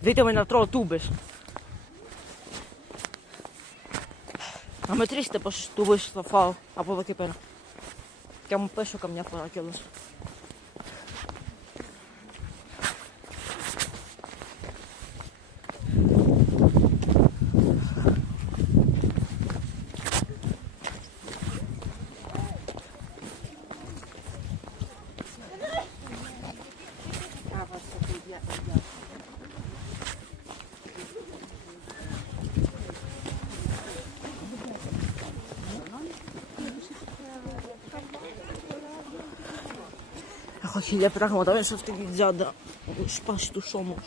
Δείτε με να τρώω τούμπες. Να μετρήσετε πόσες τούμπες θα φάω από εδώ και πέρα. Και αν μου πέσω καμιά φορά κιόλας. Έχω χίλια πράγματα μέσα σε αυτή την τσάντα. Μου σπάσει τους ώμους.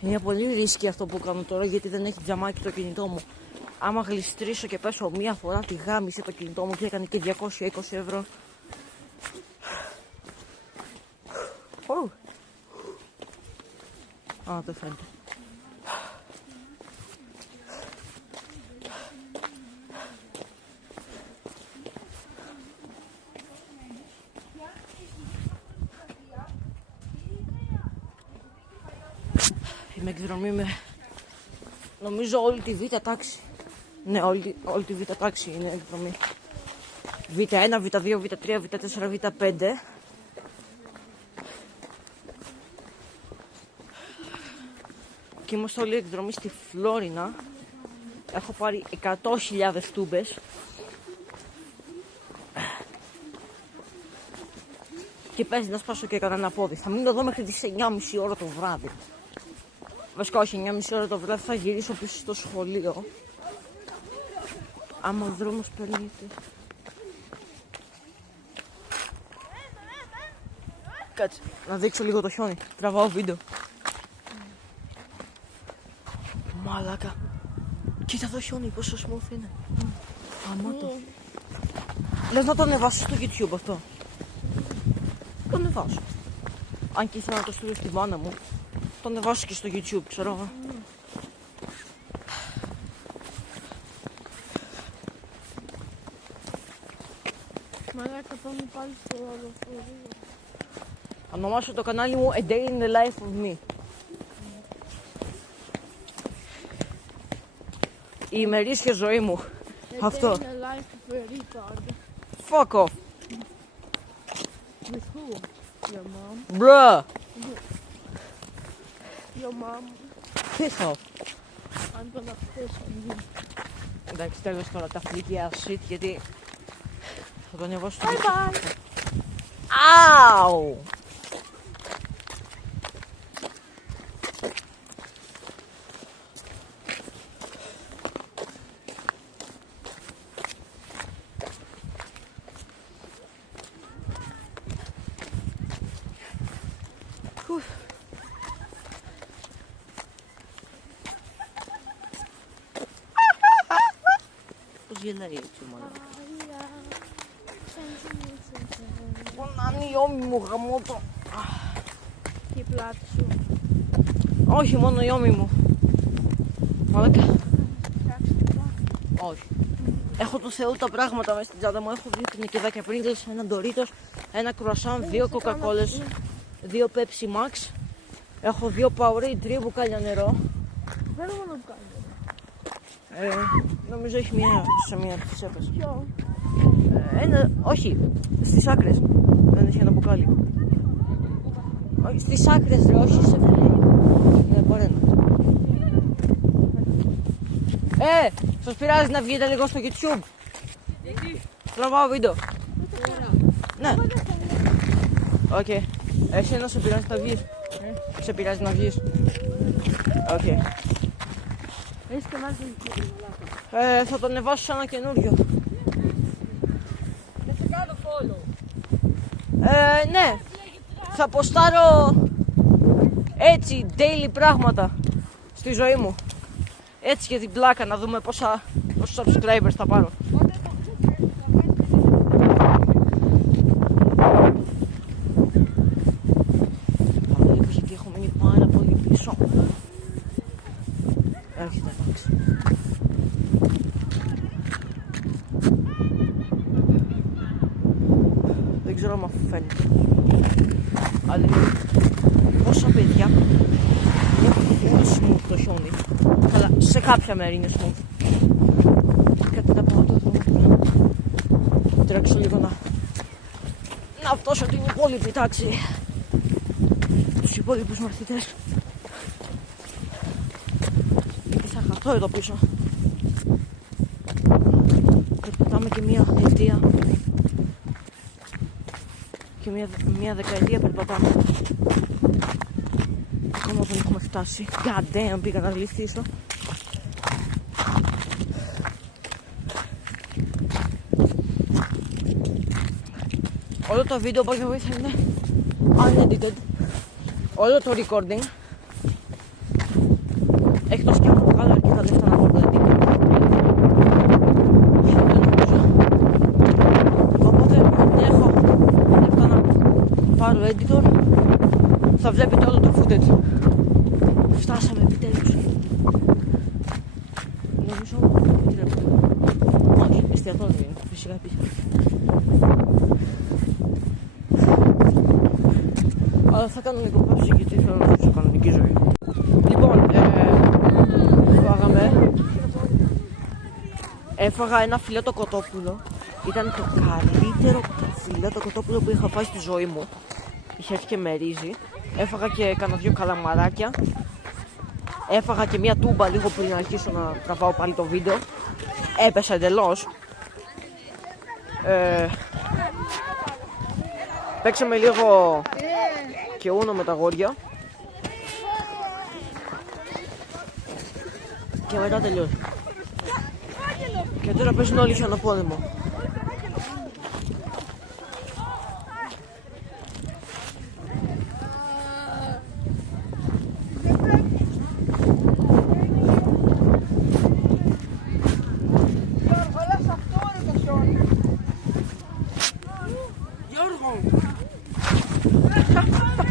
Είναι πολύ ρίσκι αυτό που κάνω τώρα, γιατί δεν έχει τζαμάκι το κινητό μου. Άμα γλιστρήσω και πέσω μία φορά, τη γάμισε το κινητό μου και έκανε και 220 ευρώ. Α, δεν φαίνεται. Είμαι εκδρομή με, νομίζω, όλη τη β' τάξη. Ναι, όλη τη β' τάξη είναι εκδρομή. Β1, Β2, Β3, Β4, Β5. Και είμαστε όλη εκδρομή στη Φλόρινα. Έχω πάρει 100.000 τούμπες. Και παίζει να σπάσω και κανένα πόδι. Θα μείνω εδώ μέχρι τις 9.30 ώρα το βράδυ. Βασικά όχι, 9.30 ώρα το βράδυ θα γυρίσω πίσω στο σχολείο. Άμα ο δρόμος περνείται. Κάτσε, να δείξω λίγο το χιόνι. Τραβάω βίντεο. Μαλάκα. Κοίτα το χιόνι, πόσο smooth είναι. Αμάτο. Λες να το ανεβάσεις στο YouTube αυτό? Το ανεβάσω. Αν και ήθελα να το στείλω στη βάνα μου, το ανεβάσω και στο YouTube, ξέρω εγώ. Μαλάκα, πάμε πάλι στο λεωφορείο. Ονομάσω το κανάλι μου A Day in the Life of Me. Η ημερήσια ζωή μου. Αυτό. A day in the life of a retard. Fuck off. With who? Your mom? Bruh. Your mom? Piss off. I'm gonna piss on you. Εντάξει, τέλος τώρα τα φλικιά shit, γιατί θα το ανεβάσω στο Bye YouTube. bye! Άου! Πώς γελάει έτσι ο μάλλον. Να είναι η ώμη μου, γαμώτο. Και η πλάτη σου. Όχι, μόνο η ώμη μου. Μαλάκα. Όχι. Έχω του Θεού τα πράγματα μέσα στην τσάντα μου. Έχω 2 κνικεδάκια Pringles, ένα Doritos, ένα κρουασάν, 2 κοκακόλες, 2 Pepsi Max. Έχω 2 Powerade, 3 μπουκάλια νερό. Δεν έχω να το κάνω. Νομίζω έχει μία σε μία από τις έπες. Ποιο? Όχι, στις άκρες. Δεν έχει ένα μπουκάλι. Όχι, στις άκρες ρε, όχι σε ναι, μπορεί να. Σας πειράζει να βγείτε λίγο στο YouTube? Γιατί? Τραβάω βίντεο. Ναι. Οκ. Εσένα σε πειράζει να βγεις? Σε πειράζει να βγεις? Οκ. Έχεις κανένα YouTube? Θα το ανεβάσω σαν ένα καινούριο. Θα σε κάνω follow. Ναι. Θα ποστάρω Έτσι, daily πράγματα στη ζωή μου. Έτσι για την πλάκα, να δούμε πόσους subscribers θα πάρω. Πάμε λίγο γιατί έχω μείνει πάρα πολύ πίσω. Έρχεται, εντάξει. Δεν ξέρω αν φαίνεται. Αλλά είναι πόσα παιδιά έχουν smooth το χιόνι. Αλλά σε κάποια μέρη είναι smooth. Κάτι να πάω το δούμε. Τρέξω λίγο να φτώσω την υπόλοιπη τάξη. Τους υπόλοιπους μαθητές. Γιατί θα χαθώ εδώ πίσω. Περπατάμε και μία αιτία. Και μία δεκαετία περπατάμε. Ακόμα δεν έχουμε φτάσει. God damn, πήγα να γλυφθήσω. Όλο το βίντεο by the way θα είναι unedited. Όλο το recording. Εκτός και αν έχω βγάλω αρκετά λεφτά να πω editing. Οπότε δεν έχω λεφτά να πάρω editor. Θα βλέπετε όλο το footage. Φτάσαμε επιτέλους. Νομίζω όχι, εστιατόριο είναι, φυσικά επίσης. Αλλά θα κάνω λίγο παύση γιατί θέλω να ζήσω κανονική ζωή. Λοιπόν, έφαγα ένα φιλέτο κοτόπουλο. Ήταν το καλύτερο φιλέτο κοτόπουλο που είχα φάει στη ζωή μου. Είχε έρθει και με ρύζι. Έφαγα και κάνα 2 καλαμαράκια. Έφαγα και μία τούμπα λίγο πριν αρχίσω να τραβάω πάλι το βίντεο. Έπεσα εντελώς. Παίξαμε λίγο και ούνο με τα αγόρια. Και μετά τελειώσει. Και τώρα παίζουν όλοι χιονοπόλεμο.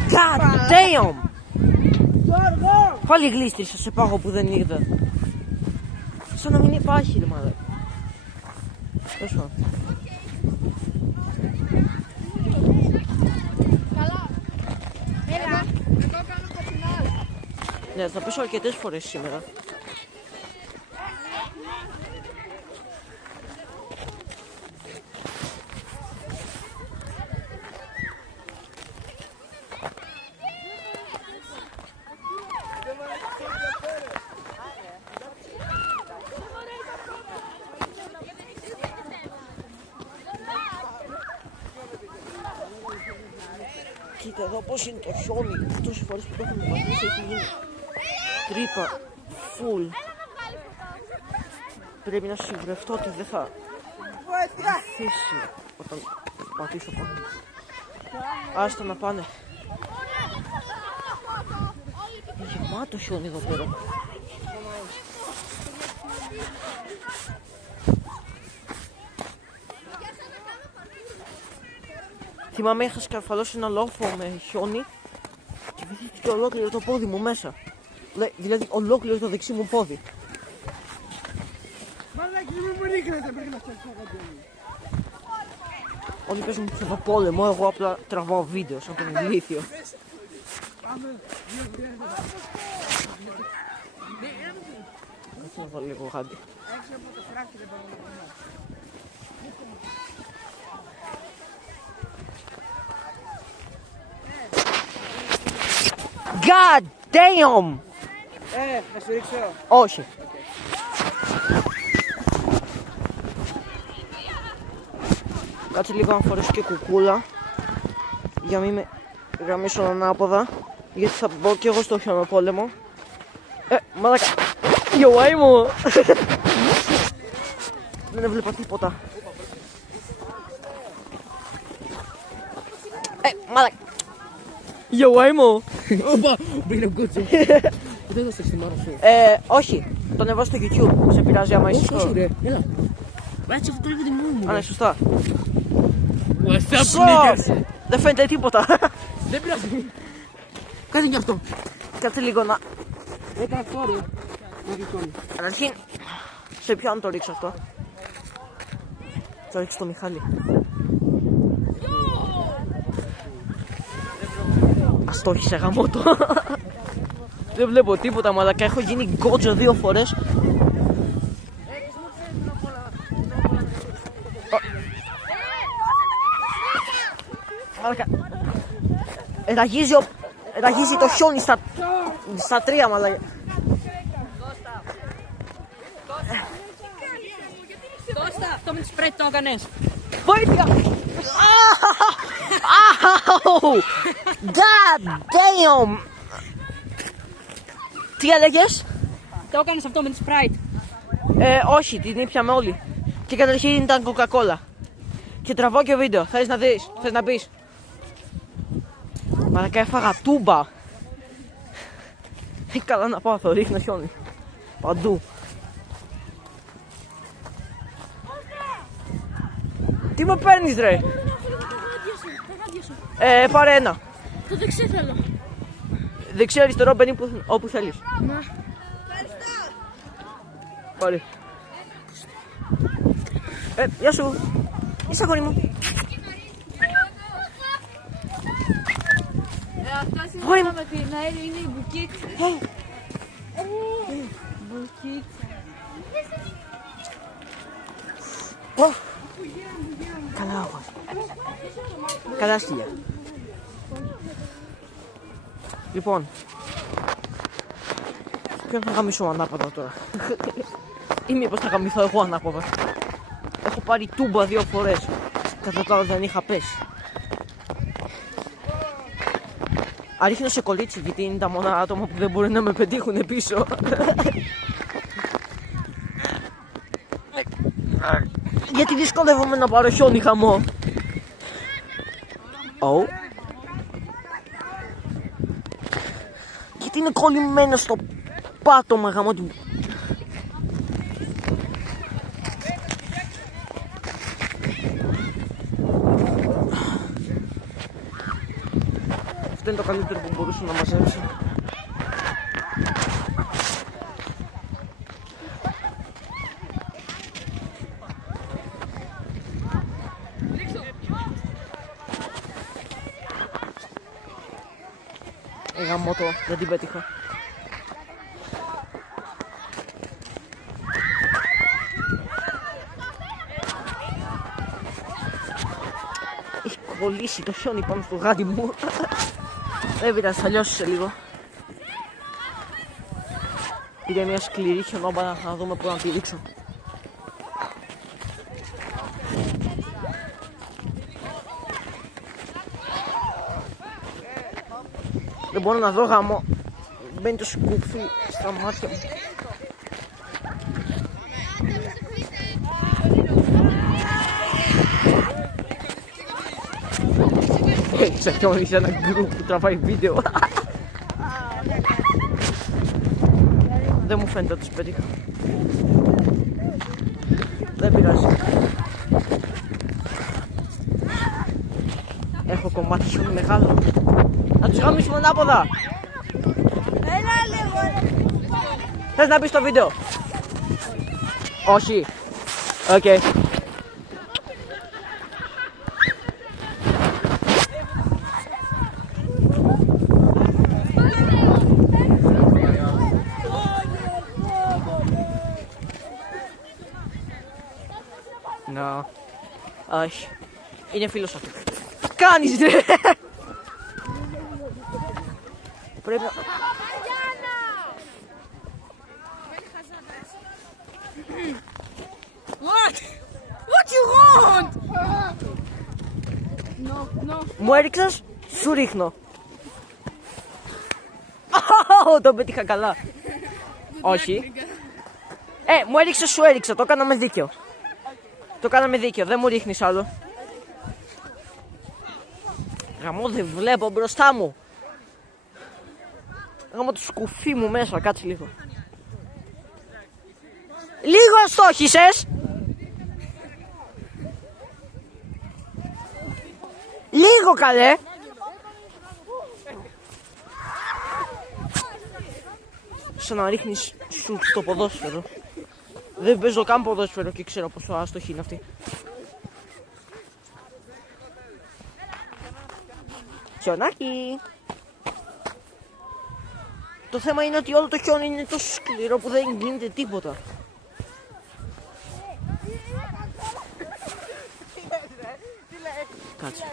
God damn! Πάλι γλίστρισα σε πάγο που δεν είδα. Σαν να μην υπάρχει, ρε μάλλον. Τόσο. Καλά. Έλα. Εγώ κάνω το φινάλ. Ναι, θα πέσω αρκετές φορές σήμερα. Κοίτα εδώ πως είναι το χιόνι. Τόσες φορές που το έχουμε πατήσει έχει γίνει τρύπα, full. Πρέπει να συμβρευτώ ότι δεν θα αφήσει όταν πατήσω πάνω. Άστα να πάνε. Είναι γεμάτο χιόνι εδώ πέρα. Θυμάμαι είχα σκαρφαλώσει ένα λόφο με χιόνι και βυθίστηκε ολόκληρο το πόδι μου μέσα. Δηλαδή ολόκληρο το δεξί μου πόδι. Όλοι παίζουν πόλεμο, εγώ απλά τραβάω βίντεο σαν τον ηλίθιο. Κάτσε να βάλω λίγο γάντι. God damn! Να σου ρίξω. Όχι. Κάτσε λίγο να φορέσω και κουκούλα για μην με γραμμίσω ανάποδα, γιατί θα μπω και εγώ στο χιονοπόλεμο. Μαλάκα, γιωάι μου! Δεν έβλεπα τίποτα. Μαλάκα. Yo, Άιμο. Όπα, μπρίνε κότσο. Δεν θα στείλει τη μάνα σου. Όχι. Το ανεβάζω στο YouTube. Σε πειράζει άμα είσαι Όχι, στο... ρε, έλα. Μάτσε αυτό τρίβει τη μου. Α, ναι, σωστά. What's up, Σο! niggas? Δεν φαίνεται τίποτα. Δεν πειράζει. Κάτσε κι αυτό. Κάτσε λίγο να... Έκανε αυτό, ρε. Να γλυκώνει. Καταρχήν, σε ποιο να το ρίξω αυτό. Το ρίξω στο Μιχάλη. Ας το έχεις γαμό το. Δεν βλέπω τίποτα μαλάκα, έχω γίνει γκότζο 2 φορές. Μαλάκα. Ραγίζει το χιόνι στα 3 μαλάκα. Κώστα, αυτό με τη σπρέτ το έκανες. Βοήθεια! Ow! God damn! Τι έλεγες? Το έκανες αυτό με τη σπρίτ. Όχι, την ήπιαμε όλοι. Και καταρχήν ήταν Coca-Cola. Και τραβάω και βίντεο. Θες να δεις, θες να πεις? Μαλάκα έφαγα τούμπα. Καλά να πάω, θα ρίχνω χιόνι. Παντού. Τι με παίρνεις ρε? Πάρε ένα. Το δεξί θέλω. Δεξί αριστερό μπαίνει όπου θέλεις. Να. Πάρε. Γεια σου. Είσαι αγόρι μου. Αυτό Αγόρι είναι μου. με την αέρη, είναι η μπουκίτ. Μπουκίτ. Καλά αγόρι. Καλά σκυλιά. Λοιπόν. Ποιον θα γαμίσω ανάποδα τώρα? Ή μήπως θα γαμηθώ εγώ ανάποδα? Έχω πάρει τούμπα 2 φορές. Κατά τα άλλα δεν είχα πέσει. Αρίχνω σε κολλίτσι γιατί είναι τα μόνα άτομα που δεν μπορεί να με πετύχουν πίσω. Γιατί δυσκολεύομαι να πάρω χιόνι χαμό. Γιατί είναι κολλημένο στο πάτωμα γαμό του. Αυτό είναι το καλύτερο που μπορούσα να μαζέψω. Γαμώ το, δεν την πέτυχα. Έχει κολλήσει το χιόνι πάνω στο γάντι μου. Δεν πειράζει, θα λιώσει σε λίγο. Πήρε μια σκληρή χιονόμπανα, να δούμε πού να τη ρίξω. Δεν μπορώ να δω γαμό. Μπαίνει το σκούφι στα μάτια μου. Ξαφνιώνει ένα γκρουπ που τραβάει βίντεο. Δεν μου φαίνεται ότι τους πετύχα. Δεν πειράζει. Έχω κομμάτι χιόνι μεγάλο. Να τους γάμισουμε ανάποδα. Θες να μπεις στο βίντεο? Όχι. Οκ. No. Όχι. Είναι φίλος αυτού. Τι κάνεις ρε? Πρέπει να... What you want? No. Μου έριξες, σου ρίχνω. Το πέτυχα καλά. Όχι. Μου έριξε, σου έριξε, το έκανα με δίκαιο. Το κάναμε δίκαιο, δεν μου ρίχνεις άλλο. Γαμό, δεν βλέπω μπροστά μου. Άμα το σκουφί μου μέσα, κάτσε λίγο. Λίγο αστόχησες. Λίγο καλέ. Σαν να ρίχνεις σουτ στο ποδόσφαιρο. Δεν παίζω καν ποδόσφαιρο και ξέρω πόσο άστοχη είναι αυτή. Χιονάκι. Το θέμα είναι ότι όλο το χιόνι είναι τόσο σκληρό που δεν γίνεται τίποτα. Κάτσε.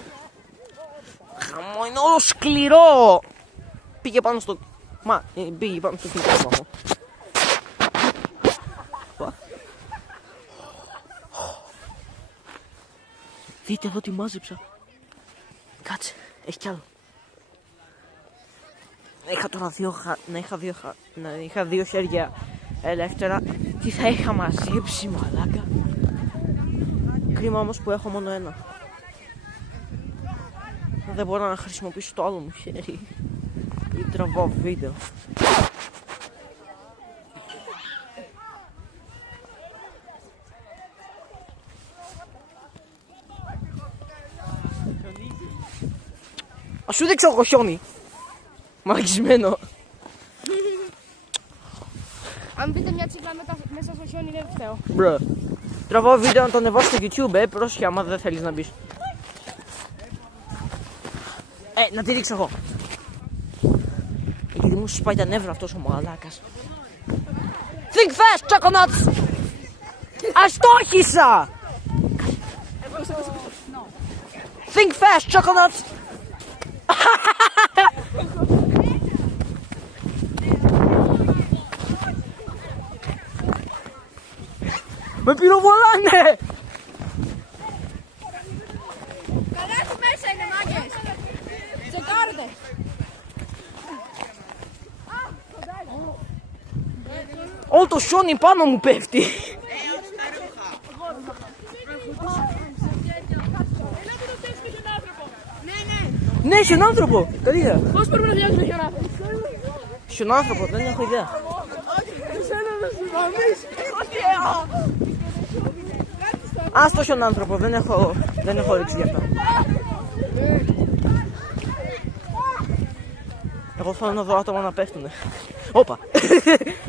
Χαμό, είναι όλο σκληρό. Πήγε πάνω στο... πήγε πάνω στο κινητό μου. Δείτε εδώ τι μάζεψα. Κάτσε, έχει κι άλλο. Να είχα δύο χέρια ελεύθερα, τι θα είχα μαζέψει, μαλάκα. Κρίμα όμως που έχω μόνο ένα. Δεν μπορώ να χρησιμοποιήσω το άλλο μου χέρι ή τραβάω βίντεο. Ας σου δείξω εγώ χιόνι. Μαγισμένο. Αν πείτε μια τσίκλα μέσα στο χιόνι δεν φταίω. Μπρε. Τραβάω βίντεο να το ανεβάσω στο YouTube, πρόσεχε άμα δεν θέλεις να μπεις. Να τη ρίξω εγώ. Γιατί μου σπάει τα νεύρα αυτός ο μαλάκας. Think fast, chocolates! Αστόχησα! Think fast, chocolates! Με πυροβολάνε! Καλά του μέσα είναι μάγκες. Τσεκάρετε. Όλο το χιόνι πάνω μου πέφτει. Ναι, χιονάνθρωπο. Καλή ιδέα. Πώς μπορούμε να διώξουμε χιονάνθρωπο? Χιονάνθρωπο, δεν έχω ιδέα. Ας το χιονάνθρωπο, δεν έχω ρίξει γι' αυτό. Εγώ θέλω να δω άτομα να πέφτουνε. Όπα,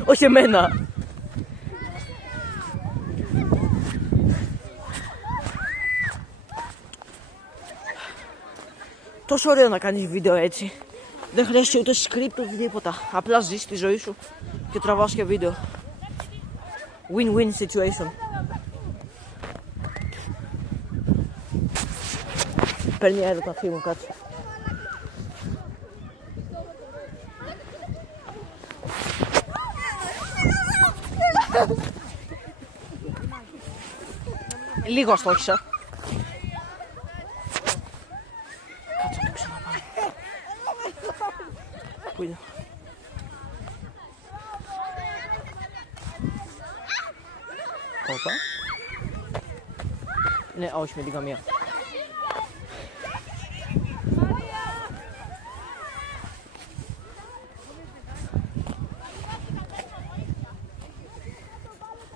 όχι εμένα. Τόσο ωραίο να κάνεις βίντεο έτσι. Δεν χρειάζεται ούτε script ούτε τίποτα. Απλά ζεις τη ζωή σου και τραβάς και βίντεο. Win-win situation. Παίρνει αέρα το αφή μου, κάτσε. Λίγο αστόχησα. Κάτσε να το ξαναπάω. Πού είναι? Όπα. Ναι, όχι με την καμία.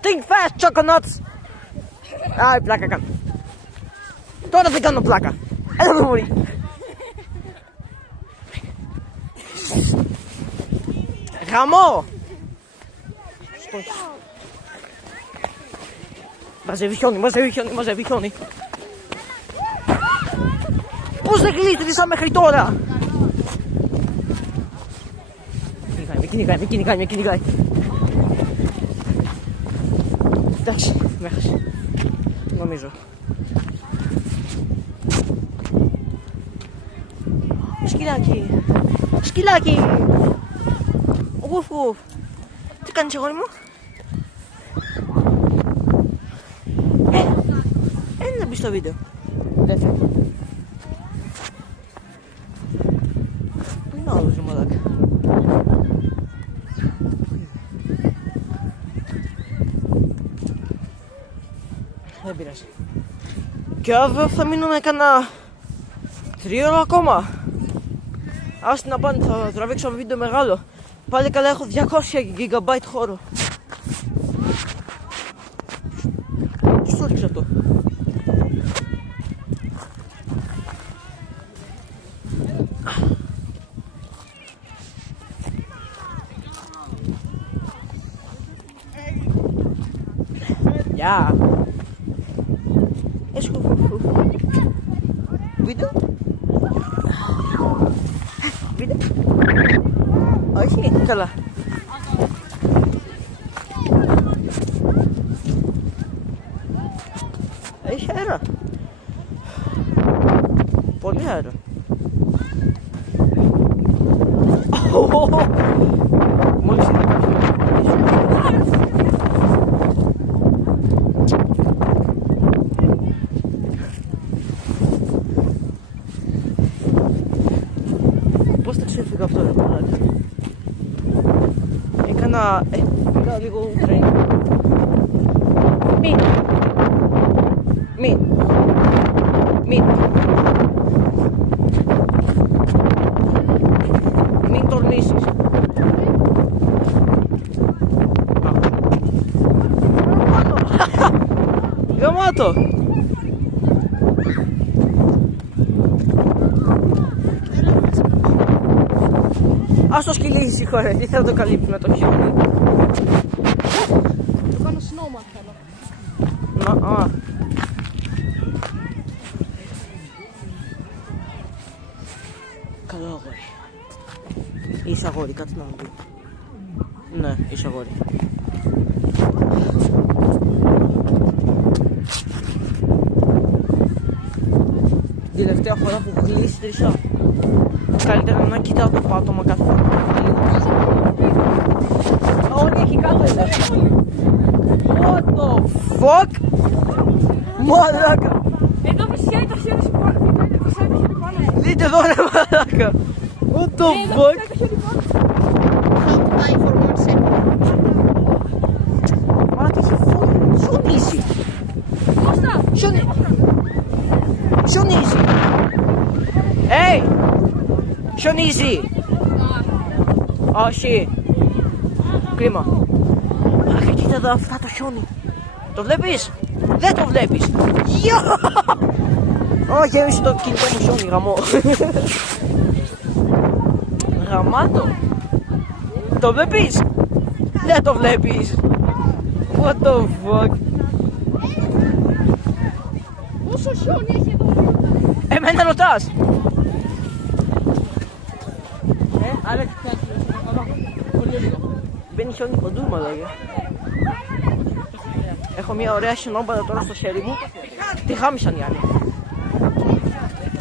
Think fast, chocolates! Άι, πλάκα κάνω. Τώρα δεν κάνω πλάκα. Έλα το μωρί. Γαμό! Μαζεύει χιόνι. Πώς δεν γλίτρισα μέχρι τώρα? Με κυνηγάει. Εντάξει, με έχασε. Νομίζω. Σκυλάκι! Ουφ. Τι κάνεις αγόρι μου? Να μπει στο βίντεο. Δεν θέλω. Πού είναι ο άλλος ο μαλάκα? Δεν πειράζει. Και αύριο θα μείνουμε κανένα 3 ώρα ακόμα. Άστι να πάνε, θα τραβήξω βίντεο μεγάλο. Πάλι καλά έχω 200 GB χώρο. Τι σου έρχεται αυτό? Γεια! Βίντεο? Βίντεο? Όχι, καλά. Έχει αέρα. Πολύ αέρα. Μόλις πώς θα ξέφυγα αυτό ρε μαλάκα? Έκανα λίγο τρέν. Μην τολμήσεις. Γαμάτο. Ας το σκυλί ήσυχο ρε, τι θα το καλύψει με το χιόνι. Το κάνω snowman θέλω. Α. Καλό αγόρι. Είσαι αγόρι, κάτσε να μου πει. Ναι, είσαι αγόρι. Τελευταία φορά που γλίστρισα, καλύτερα να κοιτάω το πάτωμα κάθε φορά. Όλοι εκεί κάτω είναι. What the fuck? Μαλάκα. Εδώ φυσάει το χέρι σου πάνω. Δείτε εδώ ρε μαλάκα. What the fuck? Πάει for 1 second. Μαλάκα έχει φόβο. Σιωνίζει. Κώστα! Σιωνίζει. Hey! Σιωνίζει. Όχι. Κρίμα. Μαλάκα κοίτα εδώ αυτά το χιόνι. Το βλέπεις? Δεν το βλέπεις. Γεια! Ω, γέμισε το κινητό μου χιόνι, γαμό. Γαμάτο. Το βλέπεις? Δεν το βλέπεις. What the fuck? Πόσο χιόνι έχει εδώ? Εμένα ρωτάς. Άλεξ, πολύ λίγο. Μπαίνει χιόνι παντού, μαλάκα. Έχω μια ωραία χιονόμπατα τώρα στο χέρι μου. Τη χάμισαν οι άλλοι.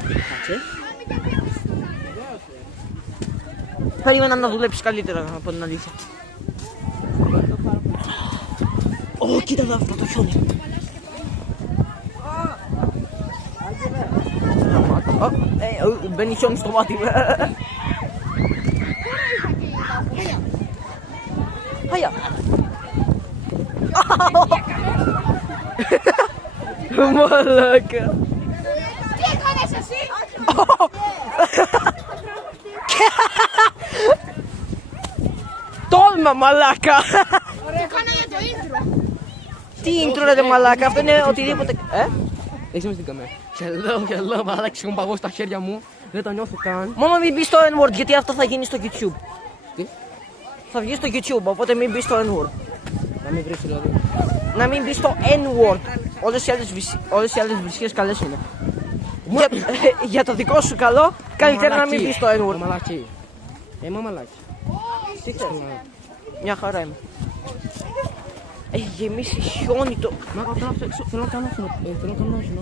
Κάτσε. Περίμενα να δουλέψεις καλύτερα, να πω την αλήθεια. Ω, κοίτα εδώ αυτό το χιόνι. Μπαίνει χιόνι στο μάτι μου. Χάγια. Μαλάκα. Τι έκανες εσύ? Τόλμα μαλάκα. Το έκανα για το intro. Τι intro ρε μαλάκα, αυτό είναι οτιδήποτε. Εσύ είμαι στην καμέρα. Χελό, μαλάκα, έχουν παγώσει τα χέρια μου. Δεν τα νιώθω καν. Μόνο μην μπεις στο N-word γιατί αυτό θα γίνει στο YouTube. Τι? Θα βγει στο YouTube, οπότε μην μπεις στο N-word. Να μην βρεις δηλαδή. Να μην μπεις στο N-word. Όλες οι άλλες βρισχές καλές είναι. Για το δικό σου καλό, καλύτερα να μην μπεις στο N-word. Μαλάκι. Είμαι μαλάκι. Τι θες? Μια χαρά είμαι. Έχει γεμίσει χιόνι το... Θέλω να κάνω συνό.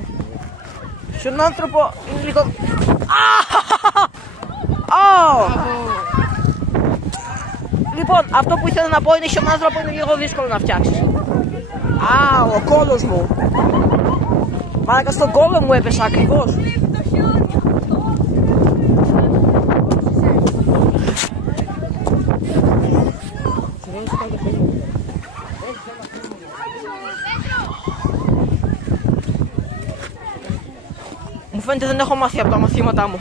Στον άνθρωπο είναι λίγο... Λοιπόν, αυτό που ήθελα να πω είναι στον άνθρωπο είναι λίγο δύσκολο να φτιάξεις. Ο κόλος μου. Μαλάκα, στον κόλο μου έπεσα ακριβώς. Μου φαίνεται δεν έχω μάθει από τα μαθήματά μου.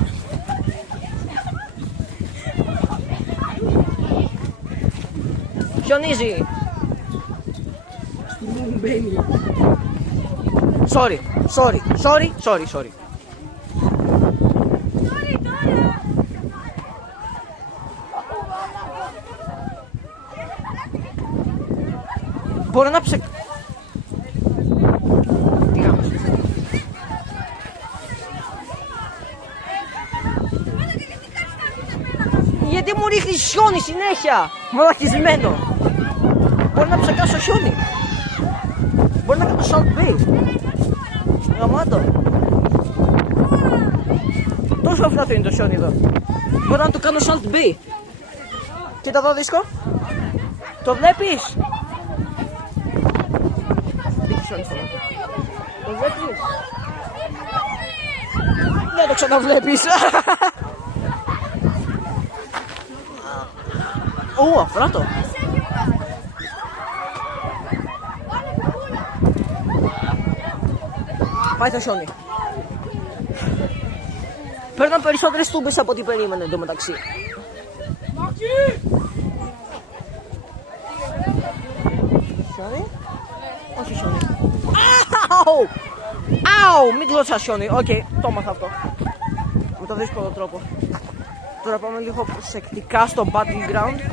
Χιονίζει. Μου μπαίνει. Sorry. Μπορώ να ψεκ... Τι κάνεις? Γιατί μου ρίχνεις χιόνι συνέχεια, μαλακισμένο. Μπορώ να ψεκάσω χιόνι. Μπορώ να κάνω Salt Bay. Γαμάτο. Τόσο αφράτο είναι το χιόνι εδώ. Μπορώ να το κάνω Salt Bay. Κοίτα εδώ δίσκο. Το βλέπεις? Το βλέπεις? Δεν το ξαναβλέπεις. Ω, αφράτο. Πάει το χιόνι. Παίρναν περισσότερες τούμπες από ό,τι περίμενε εντωμεταξύ. Χιόνι? Όχι χιόνι. Αου! Αου! Μην κλώσσα χιόνι. Οκ, το έμαθα αυτό. Με το δύσκολο τρόπο. Τώρα πάμε λίγο προσεκτικά στο battleground.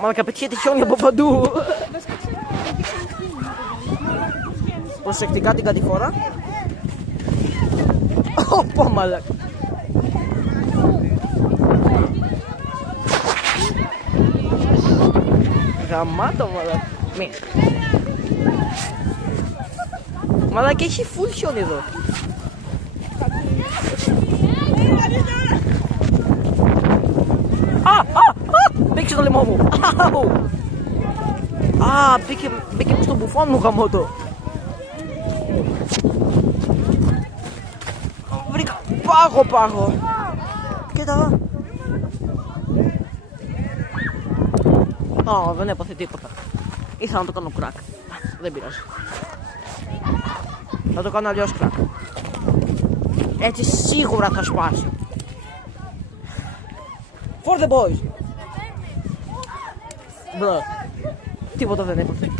Μαλάκα, πετυχαίνει χιόνι από παντού. Προσεκτικά την κατηφόρα. Ωπα, μαλάκα. Γαμάτο, μαλάκα. Μη. Μαλάκα, έχει full χιόνι εδώ. Μπήκε στο λαιμό μου. Α, μπήκε στο μπουφόν μου, γαμώτο. Βρήκα πάγο. Κοίτα. Α, δεν έπαθε τίποτα. Ήθελα να το κάνω κρακ. Δεν πειράζει. Θα το κάνω αλλιώς κρακ. Έτσι σίγουρα θα σπάσει. For the boys. Μπρο. Τίποτα δεν έπαθε.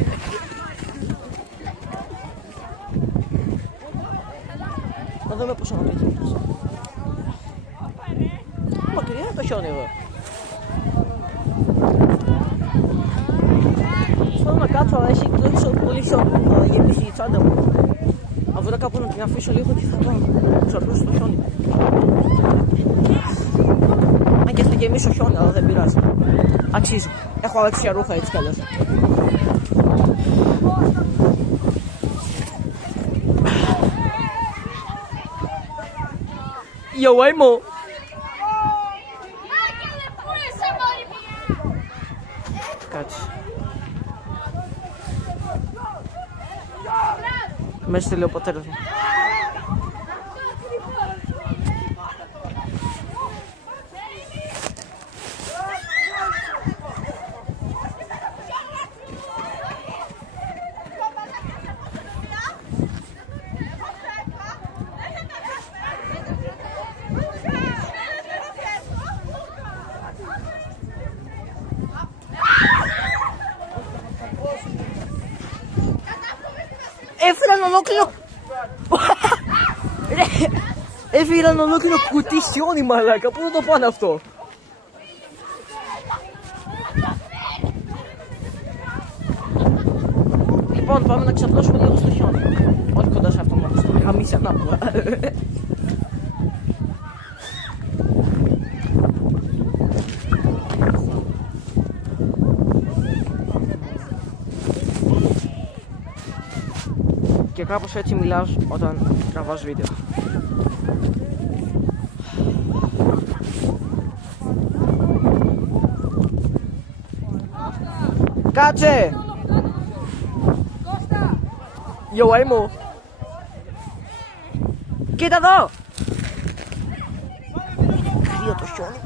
Να δούμε πόσο να πετύχει. Μακριά το χιόνι εδώ. Θέλω να κάτσω, αλλά έχει τόσο πολύ χιόνι. Θα γεμίσει η τσάντα μου. Αν βρω κάπου να την αφήσω λίγο και θα πάω. Ξαπλώσω το χιόνι. Αν και θα γεμίσω χιόνι, αλλά δεν πειράζει. Αξίζει. Έχω αλλάξει ρούχα έτσι κι αλλιώς. Yo, Emo. Κάτσε. Με στείλει ο πατέρας μου. Έφεραν ολόκληρο... Έφεραν ολόκληρο κουτί χιόνι, μαλάκα. Πού θα το πάνε αυτό? Λοιπόν, πάμε να ξαπλώσουμε λίγο στο χιόνι. Όχι κοντά σε αυτό μόνο, στο καμίσι ανάποδα. Και κάπως έτσι μιλάς όταν τραβάς βίντεο. Κάτσε! Yo, Emo! Κοίτα εδώ! Κρύο το χιόνι.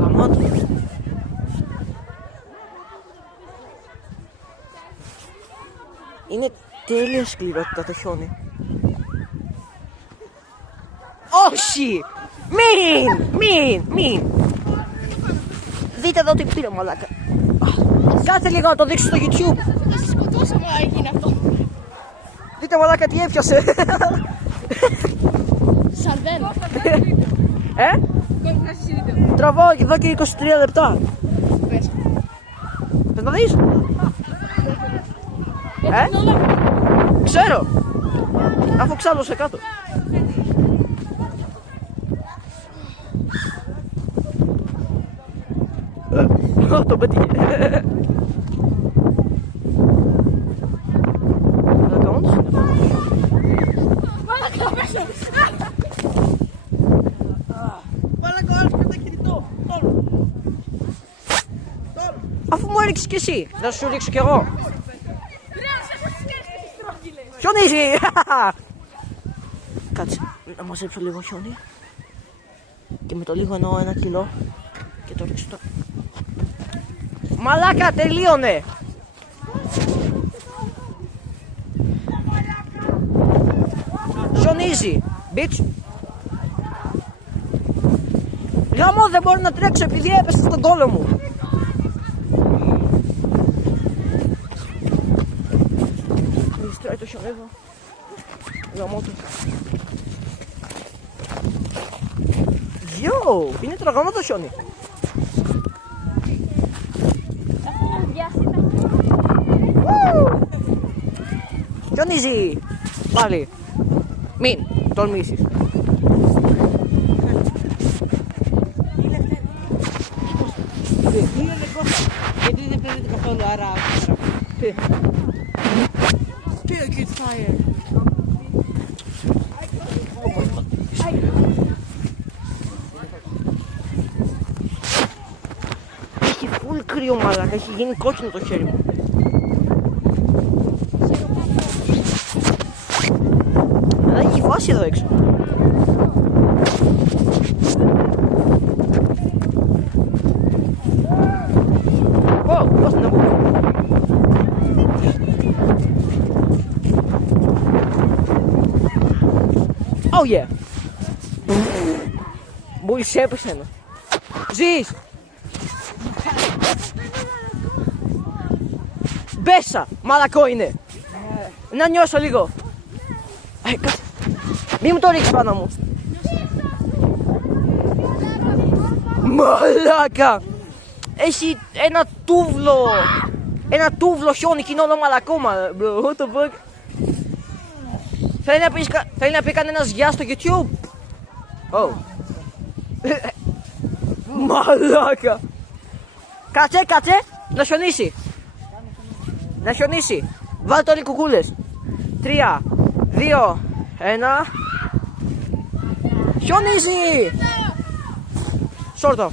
Γαμάτο. Είναι τέλεια σκληρότητα το χιόνι. Όχι! Μην! Δείτε εδώ τι πήρε, μαλάκα. Κάτσε λίγο να το δείξω στο YouTube. Θα σε σκοτώσω, μα έγινε αυτό. Δείτε, μαλάκα, τι έπιασε. Σαρδέλα. Τραβάω εδώ και 23 λεπτά. Πες. Θες να δεις? Ξέρω. Αφού ξάλωσε κάτω. Το πέτυχε. Μαλάκα, πέσω. Μαλάκα, ο άλλος πήρε το κινητό. Αφού μου έριξες κι εσύ, να σου ρίξω κι εγώ. Χιονίζει! Κάτσε, να μαζέψω λίγο χιόνι. Και με το λίγο εννοώ 1 κιλό. Και το ρίξω τώρα. Μαλάκα, τελείωνε! Χιονίζει, bitch! Γαμώ, δεν μπορώ να τρέξω επειδή έπεσε στον κόλο μου. Γλιστράει το χιόνι εδώ. Γαμώ του. Yo, είναι τραγωνό το χιόνι. Χιονίζει! Πάλι. Μην τολμήσεις. Είναι λεγόχα, γιατί δεν παίρνετε καθόλου, άρα... Big it's fire. Έχει φουλ κρύο, μαλάκα, έχει γίνει κόκκινο το χέρι μου. Αλλά έχει βάση εδώ έξω. Πώς να πω. Oh yeah. Μόλις έπεσε ένα. Ζεις. Μπέσα. Μαλακό είναι. Να νιώσω λίγο. Κάτσε. Μη μου το ρίξεις πάνω μου. Μαλάκα. Έχει ένα τούβλο χιόνι και είναι όλο μαλακό, bro. What the fuck. Θέλει να πει κανένας γεια στο YouTube. Oh. Μαλάκα. Κάτσε. Να χιονίσει. Να χιονίσει. Βάλτε όλοι κουκούλες. 3, 2, 1. Χιονίζει. Σόρτο.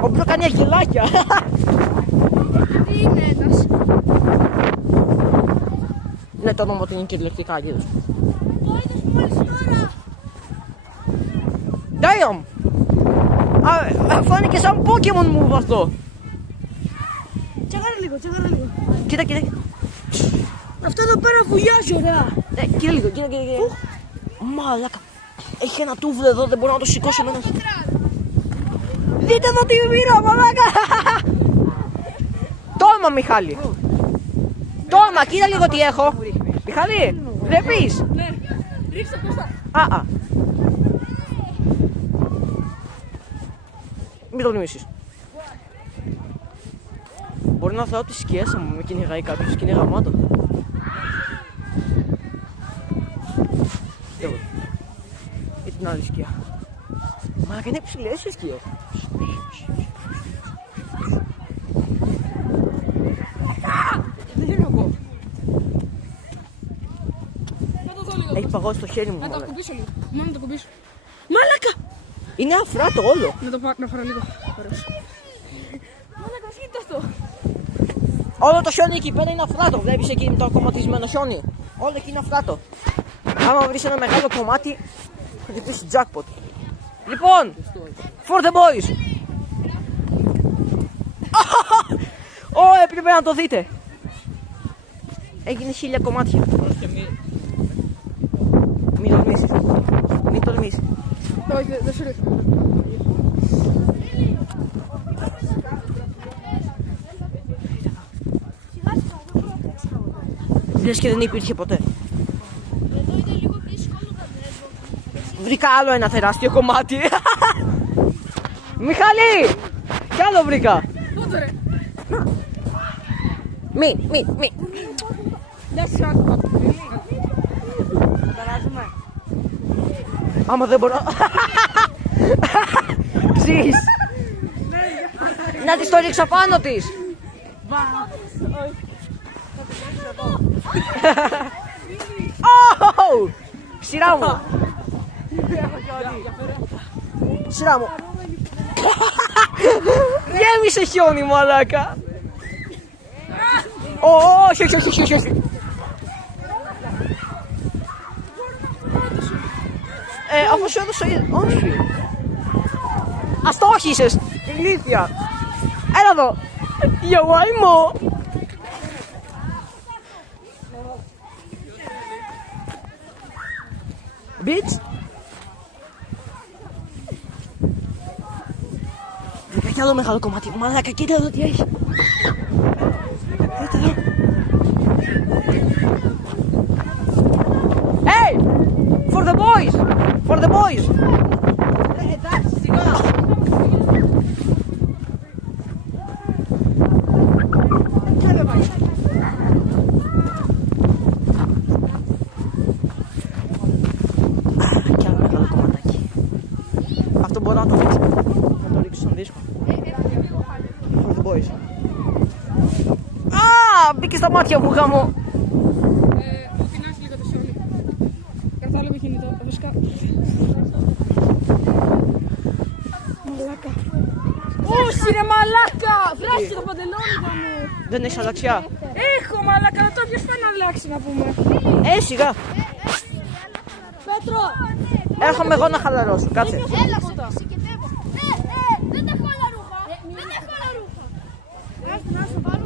Ο Μπρο κάνει αγγελάκια. Τι είναι ένας. Ναι, το όνομα του είναι κυριολεκτικά αγγέλος. Το είδες μόλις τώρα. Damn! Φάνηκε σαν Pokemon move αυτό. Τσαγάρα λίγο. Κοίτα. Αυτό εδώ πέρα βουλιάζει ωραία. Κοίτα λίγο. Μαλάκα. Έχει ένα τούβλο εδώ, δεν μπορώ να το σηκώσω μόνος. Δείτε εδώ τι πήρα, μαλάκα. Τόλμα, Μιχάλη. Τόλμα, κοίτα λίγο τι έχω. Μιχάλη, βλέπεις. Ναι, ρίξτε Κώστα. Μην το γνωρίσεις. Μπορεί να θέλω τις σκιές μου, με κυνηγάει κάποιος και είναι γαμάτο. Ή την άλλη σκιά. Μα είναι ψηλές οι σκιές. Δεν είναι εγώ. Έχει παγώσει το χέρι μου. Να το μαλάκα. ακουμπήσω λίγο. Μόνο να το ακουμπήσω. Μαλάκα! Είναι αφράτο όλο. Να φέρω λίγο. Ωραίος. Μαλάκα, σκείτε αυτό. Όλο το χιόνι εκεί πέρα είναι αφράτο. Βλέπεις εκεί το κομματισμένο χιόνι. Όλο εκεί είναι αφράτο. Άμα βρεις ένα μεγάλο κομμάτι, θα χτυπήσεις jackpot. Λοιπόν, for the boys. Έπρεπε να το δείτε. Έγινε 1000 κομμάτια. Μην τολμήσεις. Μην τολμήσεις. Όχι, δεν σου ρίχνω. Λες και δεν υπήρχε ποτέ. Εδώ είναι λίγο δύσκολο να τρέχω. Βρήκα άλλο ένα τεράστιο κομμάτι. Μιχάλη! Κι άλλο βρήκα. Πού ρε. Μη. Δεν σου άκουγα. Περάσουμε. Άμα δεν μπορώ. Ξύς. Να της το ρίξω πάνω της. Ω! Σειρά μου. Σειρά μου. Γέμισε χιόνι, μαλάκα. Όχι. Αφού σου έδωσα ήδη. Όχι. Ας το όχισες. Ηλίθεια. Έλα εδώ. Γιωάιμο. Bitch. Βρήκα κι άλλο μεγάλο κομμάτι. Μαλάκα, κοίτα εδώ τι έχει. Κοίτα εδώ. Hey! For the boys! For the boys! Εντάξει, σιγά. Κι άλλο μεγάλο κομματάκι. Αυτό μπορώ να το ρίξω. Να το ρίξω στον δίσκο. For the boys. Α, μπήκε στα μάτια μου, γάμο. Μου πεινάσει λίγο το χιόνι. Κατάλαβε κινητό, φυσικά. Μαλάκα. Όχι ρε μαλάκα! Βράχει το παντελόνι μου! Δεν έχεις αλλαξιά. Έχω μαλάκα, το ποιος πάει να αλλάξει να πούμε. Σιγά. Πέτρο! Έρχομαι εγώ να χαλαρώσω. Κάτσε. Έλα, συγκεντρεύω. Δεν έχω άλλα ρούχα. Δεν έχω άλλα ρούχα. Να σου πάρω.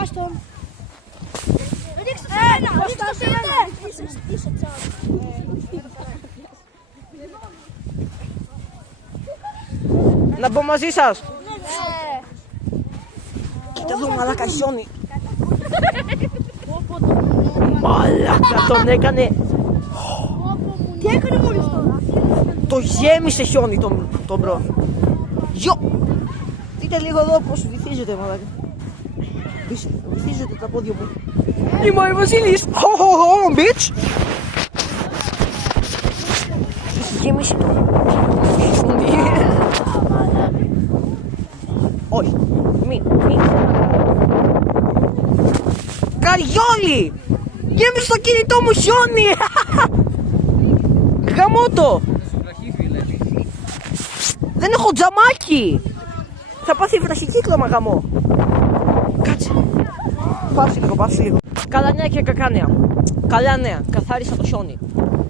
Άστο. Ρίξτε σε μένα. Ρίξτε σε μένα. Είσαι τσάβο. Να μπω μαζί σας. Ναι. Κοίτα εδώ, μαλάκα, χιόνι. Μαλάκα, τον έκανε. Τι έκανε μόλις τώρα. Το γέμισε χιόνι τον μπρο. Γιο! Δείτε λίγο εδώ πως βυθίζεται, μαλάκα. Βυθίζεται τα πόδια μου. Είμαι ο Βασίλης. Χω, bitch. Έχει γέμισει το χιόνι. Όχι, μην. Καριόλι! Γέμισε το κινητό μου χιόνι! Γαμώτο! Δεν έχω τζαμάκι! Θα πάθει βραχικύκλωμα, γαμό. Κάτσε. Πάψε λίγο. Καλά νέα και κακά νέα. Καλά νέα. Καθάρισα το χιόνι.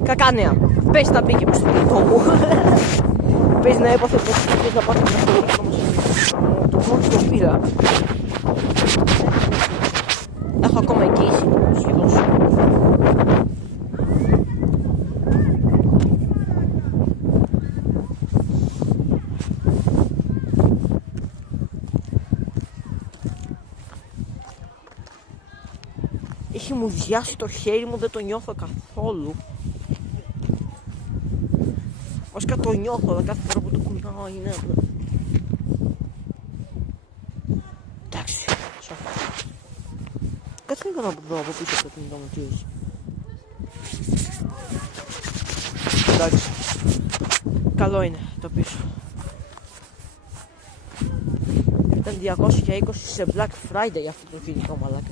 Κακά νέα. Πες να μπήκε στο κινητό μου. Πες να έπαθε πως πες να πάθει βραχικύκλωμα. Το πρώτο το πήρα. Έχω ακόμα εγγύηση. Σχεδόν σου. Έχει μουδιάσει το χέρι μου, δεν το νιώθω καθόλου. Βασικά το νιώθω, αλλά κάθε φορά που το κουνάω είναι... Εντάξει, σοφά. Κάτσε λίγο να δω από πίσω το κινητό μου τι έχει. Εντάξει, καλό είναι το πίσω. Ήταν 220 σε Black Friday αυτό το κινητό, μαλάκα.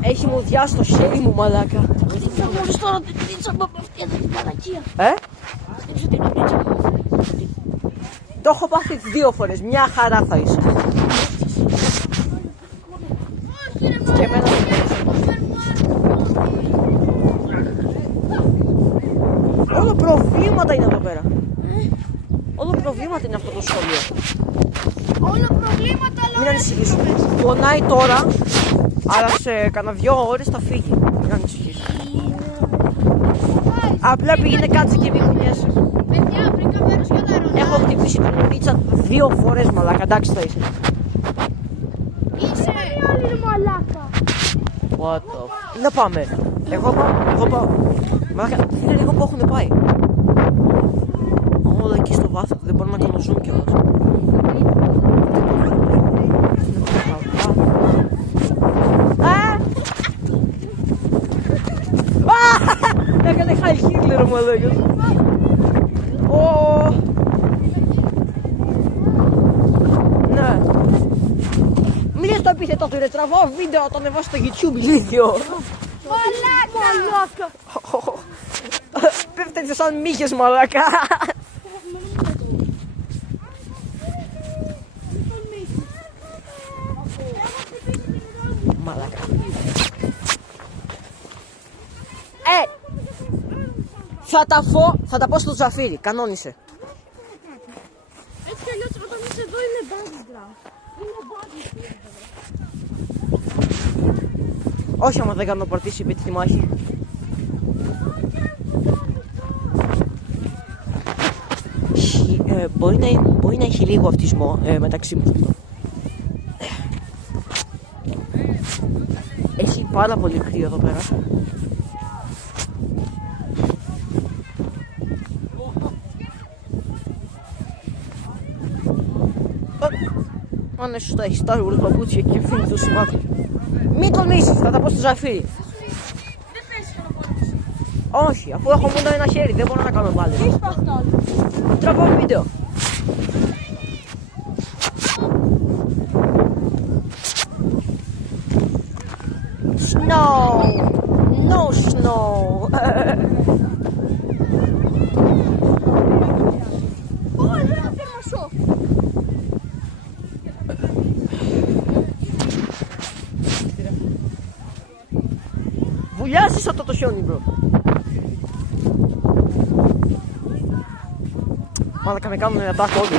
Έχει μουδιάσει το χέρι μου, μαλάκα. Χτύπησα μόλις τώρα την πίτσα μου από αυτή την Παναγία. Χτύπησα την πίτσα μου. Το έχω πάθει 2 φορές, μια χαρά θα είσαι. Και εμένα προβλήματα είναι εδώ πέρα. Όλο προβλήματα είναι αυτό το σχολείο. Όλα προβλήματα, αλλά Μην ανησυχείς. Πονάει τώρα, αλλά σε κανένα 2 ώρες θα φύγει. Μην ανησυχείς. Απλά πήγαινε κάτσε και μην κουνιέσαι. παιδιά, βρήκα μέρος για να ρωτάω. Έχω χτυπήσει την ουρίτσα 2 φορές μαλάκα, εντάξει θα είσαι. Είσαι άλλη ρε μαλάκα. What the... Να πάμε. Εγώ πάω. Μαλάκα, είναι λίγο που έχουν πάει. Όλα εκεί στο βάθος, δεν μπορώ να κάνω zoom κιόλας. Έκανε Χάιλ Χίτλερ ο μαλάκας. Ναι. Μην λες το επίθετο του ρε, τραβάω βίντεο, το ανεβάσω στο YouTube, ηλίθιο. Μαλάκα. Πέφτετε σαν μύχες μαλάκα. Μαλάκα. Θα τα πω στο Τζαφίρι, κανόνισε. Έτσι κι αλλιώς όταν είσαι εδώ είναι background. Όχι άμα δεν κάνω παρτίσι στη μάχη. Μπορεί να έχει λίγο αυτισμό μεταξύ μου. Έχει πάρα πολύ κρύο εδώ πέρα. Ναι, σωστά, έχει Star Wars παπούτσια και αφήνει το σημάδι. Μην τολμήσεις, θα τα πω στο Ζαφίρι. Δεν πέσει κανένα. Όχι, αφού έχω μόνο ένα χέρι, δεν μπορώ να κάνω πάλι. Τι σπάς το άλλο. Τραβάω βίντεο. Snow! No snow! Ωραία, περάσω. Βουλιάζεις αυτό το χιόνι, bro. Μάλακα με κάνουν ένα τάκο όλοι.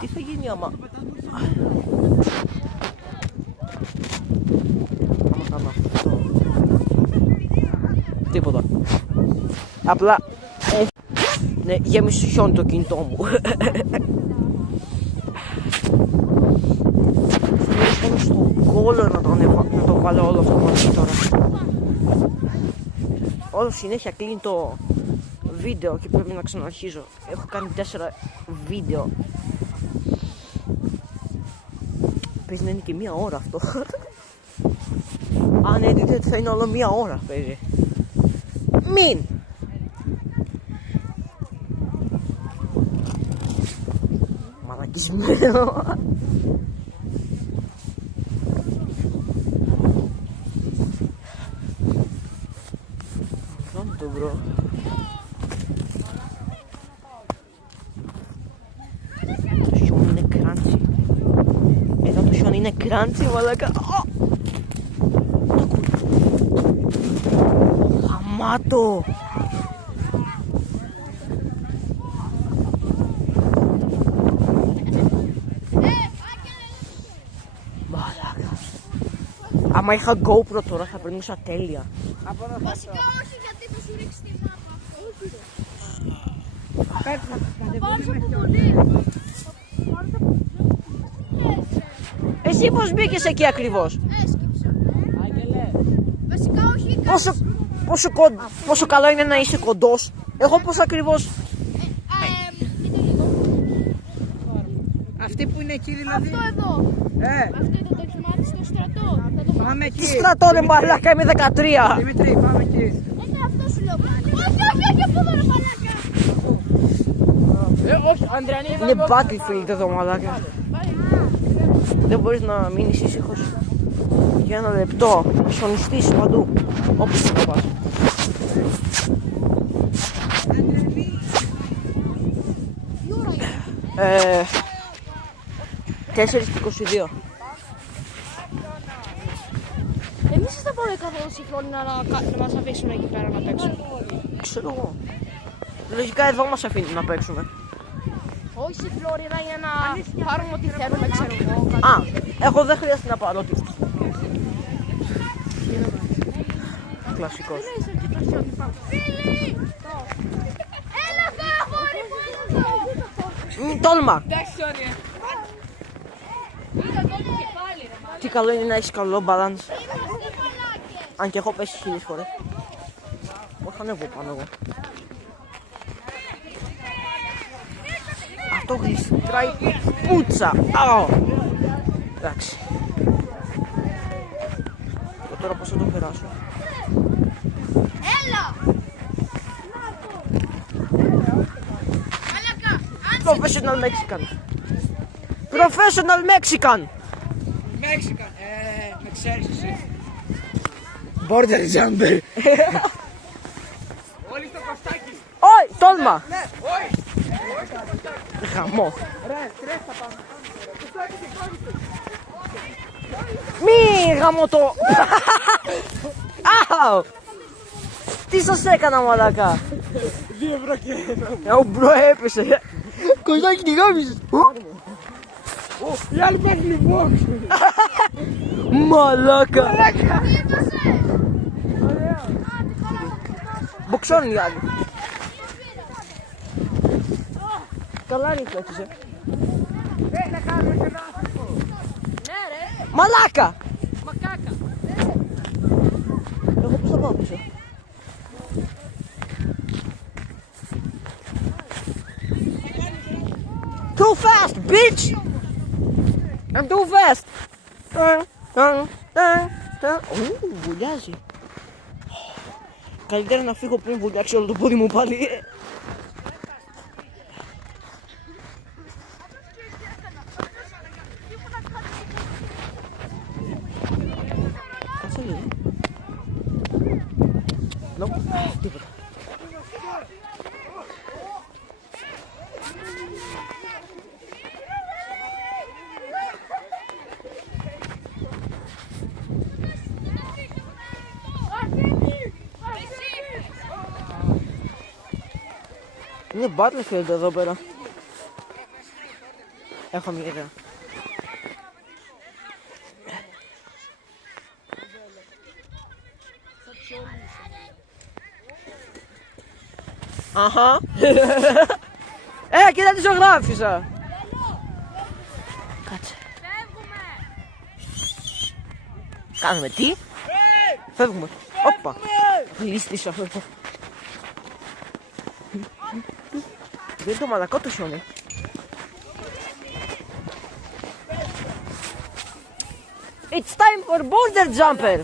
Τι θα γίνει άμα... Άμα κάνω αυτό... Τίποτα. Απλά... Ναι, γέμισε χιόνι το κινητό μου. Θέλω στον κόλλο να το βάλω όλο αυτό μαζί τώρα. Όλο συνέχεια κλείνει το βίντεο και πρέπει να ξαναρχίζω. Έχω κάνει 4 βίντεο. Παίζει να είναι και 1 ώρα αυτό. Αν edited θα είναι όλο 1 ώρα παίζει. Μην! Μαλακισμένο. Κάνω το μπρο. Το χιόνι είναι κράντσι. Εδώ το χιόνι είναι κράντσι, μαλάκα. Χαμάτο. Μαλάκα. Άμα είχα GoPro τώρα θα περνούσα τέλεια. Βασικά όχι, γιατί θα σου ρίξει τη μάπα. Πάρε Πάρε από πολύ. Εσύ πώς μπήκες εκεί ακριβώς? Έσκυψα. Βασικά όχι. Πόσο καλό είναι να είσαι κοντός? Εγώ πώς ακριβώς? Κοίτα λίγο. Αυτή που είναι εκεί δηλαδή. Αυτό εδώ. Ε, Αυτό το έχει μάθει στο στρατό. Θα το πάμε εκεί. Τι στρατό ρε μαλάκα, είμαι 13. Δημήτρη, πάμε εκεί. Είναι αυτό σου λέω. Όχι, από εδώ ρε μαλάκα. Όχι, Ανδριανή, Είναι Battlefield εδώ μαλάκα. Δεν μπορείς να μείνεις ήσυχος για 1 λεπτό. Σονιστείς παντού, όπου και να πας. Τι ώρα είναι? 4 και 22. Εμείς είστε μπορεί καθόλου συμφωνεί να μας αφήσουν εκεί πέρα να παίξουν. Ξέρω εγώ. Λογικά εδώ μας αφήνει να παίξουμε. Όχι στη Φλόριδα για να πάρουμε ό,τι θέλουμε, ξέρω εγώ. Α, εγώ δεν χρειάζεται να πάρω ό,τι. Κλασικός. Έλα εδώ, αγόρι μου! Μη τόλμα. Εντάξει, ωραία. Τι καλό είναι να έχεις καλό balance. Αν και έχω πέσει 1000 φορές. Πώς θα ανέβω πάνω εγώ. Αυτό γλιστράει πουτσα. Αω. Εντάξει. Και τώρα πώς θα το περάσω. Έλα! Professional Mexican. Professional Mexican. Mexican. Με ξέρεις εσύ. Border jumper. Όλοι στο κοστάκι. Όχι, τόλμα. Ναι, όχι. Χαμό. Ρε, τρέχα πάμε. Μη γαμώ το. Αου. Τι σας έκανα μαλακά. 2 ευρώ και ένα. Ο μπρο έπεσε. Κοζάκι τη γάμισες. Η άλλη παίχνει box. Μαλάκα. Μποξώνει οι άλλοι. Καλά ρίχνεσαι. Να κάνουμε ένα άνθρωπο. Μαλάκα. Μακάκα. Εγώ πώς θα πάω πίσω. Too fast, bitch! I'm too fast! Βουλιάζει. Καλύτερα να φύγω πριν βουλιάξει όλο το πόδι μου πάλι. Κάτσε λίγο. Τίποτα. Είναι Battlefield εδώ πέρα. Έχω μια ιδέα. Αχα. Κοίτα τι ζωγράφισα. Κάτσε. Κάνουμε τι? Φεύγουμε. Όπα. Λύστησα. Δεν είναι το μαλακό το χιόνι. It's time for border jumper.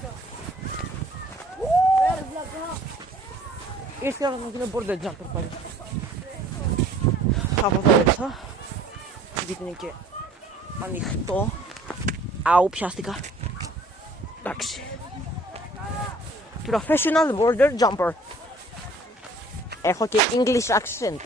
Ήρθε η ώρα να γίνει border jumper πάλι. Από εδώ έξω. Γιατί είναι και ανοιχτό. Αου, πιάστηκα. Εντάξει. Professional border jumper. Έχω και English accent.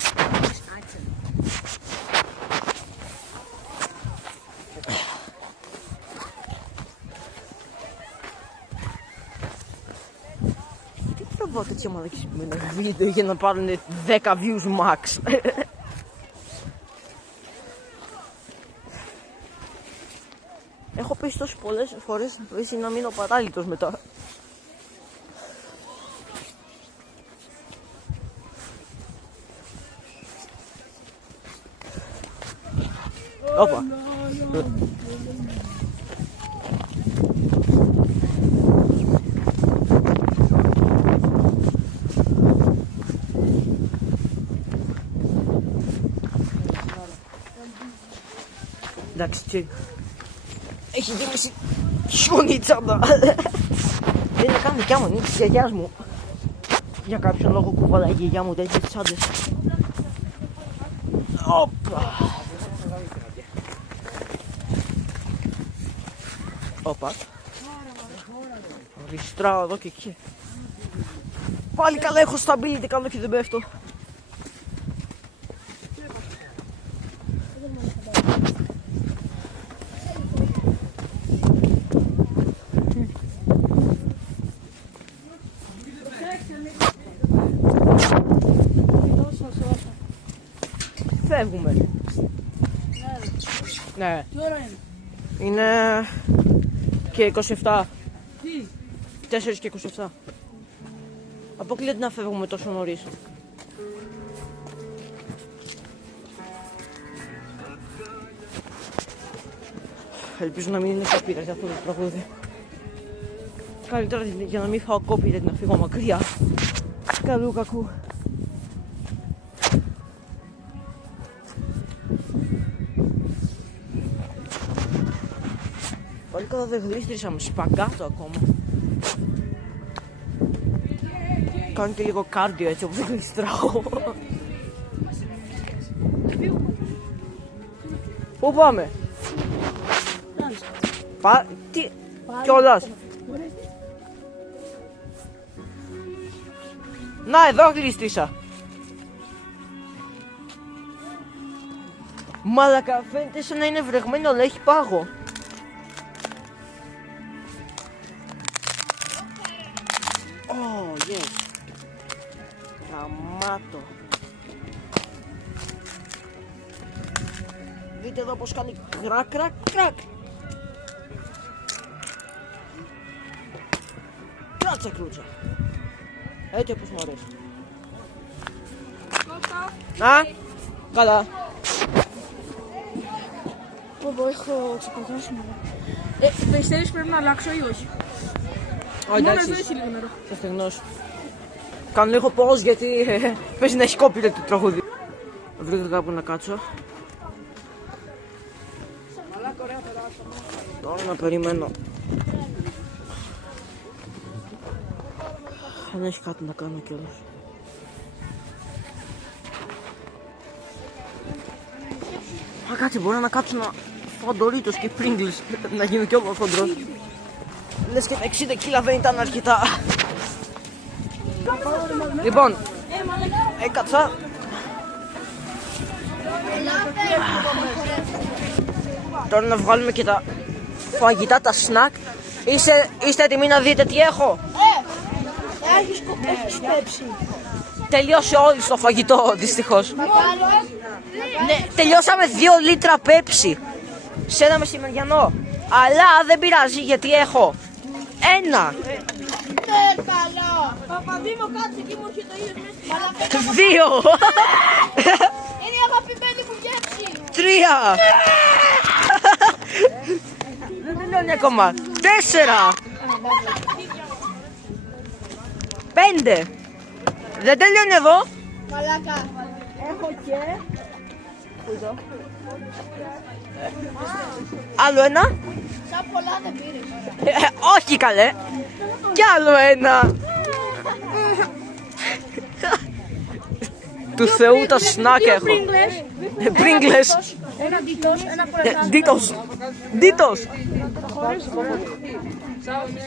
Τι τραβάω τέτοια μαλακή με ένα βίντεο για να πάρουν 10 views max. Έχω πέσει τόσες πολλές φορές να μείνω παράλυτος μετά. Όπα. Εντάξει, και έχει γεμίσει χιόνι η τσάντα. Δεν είναι καν δικιά μου, είναι της γιαγιάς μου. Για κάποιον λόγο κουβαλάει η γιαγιά μου τέτοιες τσάντες. Όπα. Όπα. Αριστερά εδώ και εκεί. Πάλι καλά, έχω stability καλό και δεν πέφτω. Φεύγουμε. Ναι. Τι ώρα είναι? Είναι και 27. Τι? 4 και 27. Αποκλείεται να φεύγουμε τόσο νωρίς. Ελπίζω να μην είναι copyright αυτό το τραγούδι. Καλύτερα για να μην φάω copyright να φύγω μακριά. Καλού κακού. Πάλι καλά δεν γλίστρισα με σπαγκάτο ακόμα. Κάνω και λίγο κάρντιο έτσι όπως δεν γλιστράω. Πού πάμε? Τι κιόλας. Να εδώ γλίστρισα. Μαλακα φαίνεται σαν να είναι βρεγμένο αλλά έχει πάγο. Oh, yes. Γαμάτο. Δείτε εδώ πως κάνει κρακ, κρακ, κρακ. Κράτσα κρούτσα. Έτσι όπως μου αρέσει. Α, καλά. Πω, έχω ξεκολλήσει. Πιστεύεις πρέπει να αλλάξω ή όχι? Όχι, Μόνο εντάξει, εδώ έχει λίγο νερό. θα στεγνώσω. Κάνω λίγο pause γιατί παίζει να έχει copyright το τραγούδι. Βρήκα κάπου να κάτσω. Τώρα να περιμένω. Δεν έχει κάτι να κάνω κιόλας. Μα κάτσε, μπορώ να κάτσω να φάω Doritos και Pringles, να γίνω κι όλο χοντρός. Λες και με 60 κιλά δεν ήταν αρκετά. Λοιπόν, έκατσα. Τώρα να βγάλουμε και τα φαγητά, τα snack. Είστε έτοιμοι να δείτε τι έχω? Έχεις πέψει. Τελείωσε όλοι στο φαγητό, δυστυχώς. Ναι, τελειώσαμε 2 λίτρα πέψη σε ένα μεσημεριανό. Αλλά δεν πειράζει γιατί έχω 1, Καλά. Παπαδήμο, κάτσε εκεί μου έρχεται ο ήλιος μέσα. 2, Είναι η αγαπημένη μου γεύση. 3. Δεν τελειώνει ακόμα. 4, 5. Δεν τελειώνει εδώ. Μαλάκα. Έχω και... Άλλο ένα. Σαν πολλά δεν πήρες. Όχι καλέ. Κι άλλο ένα. Του Θεού τα σνακ έχω. Pringles. Ένα ντίτος, ένα κορετάκι. Ντίτος.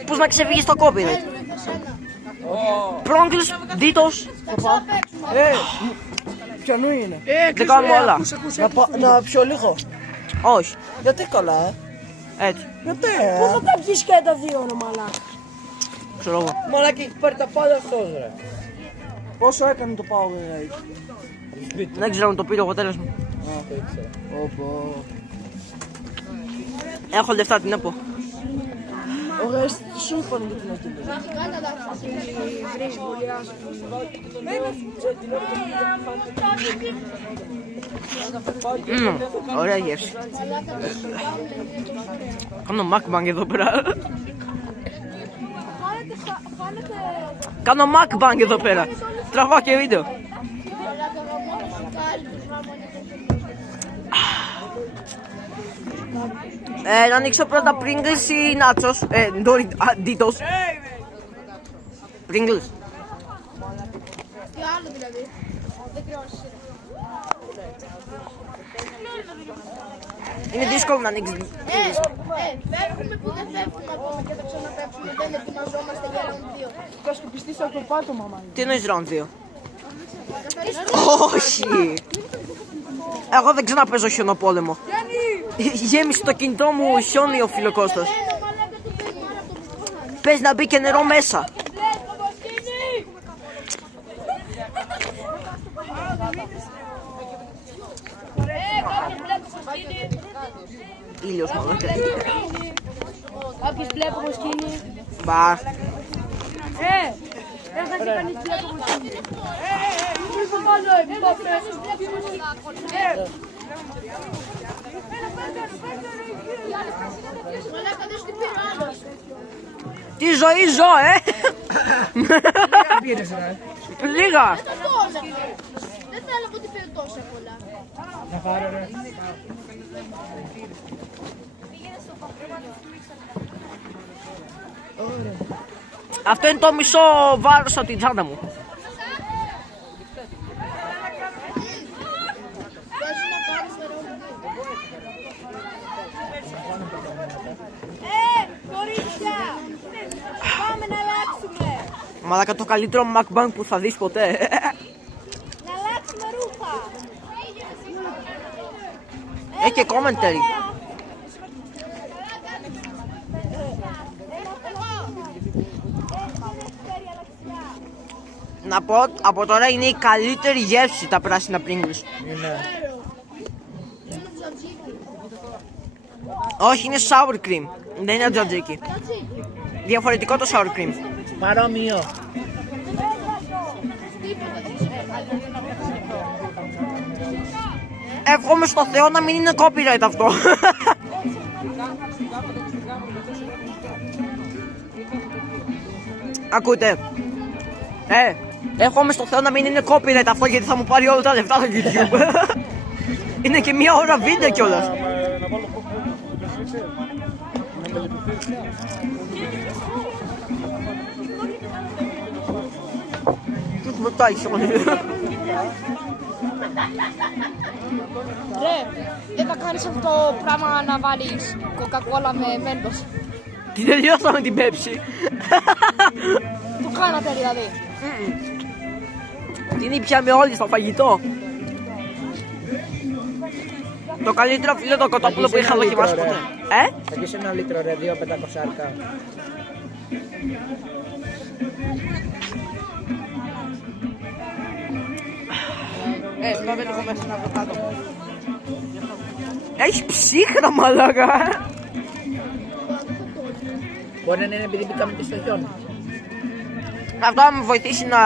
Πώς να ξεφύγεις το copyright. Pringles, Ντίτος. Ποιανού είναι? Δεν κάνουμε όλα. Να πιω λίγο. Όχι. Γιατί καλά, Έτσι. Γιατί, Πού θα τα πιεις και τα δύο ρε μαλάκα. Ξέρω εγώ. Μαλάκι, έχει πάρει τα πάντα αυτός, ρε. Πόσο έκανε το Powerade? Δεν ξέρω αν το πήρε αποτέλεσμα. Α, δεν ήξερα. Όπο. Έχω λεφτά, τι να πω. Ωραία, σου είπαν γιατί να γίνει. Ωραία γεύση. Κάνω mukbang εδώ πέρα. Κάνω mukbang εδώ πέρα. Τραβάω και βίντεο. Να ανοίξω πρώτα Pringles ή Nachos. Doritos. Pringles. Τι άλλο δηλαδή. Δεν κρυώσεις. Είναι δύσκολο να ανοίξει. Φεύγουμε που δεν φεύγουμε ακόμα και θα ξαναπέψουμε. Δεν ετοιμαζόμαστε για round 2. Θα σκουπιστείς από το πάτο, μαμά. Τι εννοείς round 2? Όχι. Εγώ δεν ξαναπαίζω χιονοπόλεμο. Γέμισε το κινητό μου χιόνι ο Φιλοκώστας. Πες να μπει και νερό μέσα. Ήλιος μαλάκα. Κάποιος βλέπω σκηνή. Μπα. Έχασε κανείς βλέπω σκηνή. Μη σου βάλω επίποπες. Μαλάκα δες τι πήρε άλλος. Τι ζωή ζω, Πήρες ρε. Λίγα. Δεν θέλω ότι πήρε τόσα πολλά. Να πάρω ρε. Αυτό είναι το μισό βάρος από την τσάντα μου. Κορίτσια, πάμε να αλλάξουμε. Μαλάκα το καλύτερο mukbang που θα δεις ποτέ. Να αλλάξουμε ρούχα. Έχει και commentary. Να πω, από τώρα είναι η καλύτερη γεύση τα πράσινα Pringles. Είναι. Όχι, είναι sour cream. Δεν είναι τζατζίκι. Διαφορετικό το sour cream. Παρόμοιο. Εύχομαι στο Θεό να μην είναι copyright αυτό. Ακούτε. Εύχομαι στο Θεό να μην είναι copyright αυτό γιατί θα μου πάρει όλα τα λεφτά στο YouTube. Είναι και μία ώρα βίντεο κιόλας. Τους μετάχεις όλοι. Ρε, δεν θα κάνεις αυτό το πράγμα να βάλεις κοκακόλα με μέντος. Τι τελειώσαμε την Pepsi. Το κάνατε δηλαδή. Την ήπιαμε όλοι στο φαγητό. Το καλύτερο φίλο το κοτόπουλο που είχα δοκιμάσει ποτέ. Θα γεις ένα λίτρο ρε, 2.500. Πάμε λίγο μέσα να βρω κάτω. Έχει ψύχρα μαλάκα. Μπορεί να είναι επειδή μπήκαμε και στο χιόνι. Αυτό θα με βοηθήσει να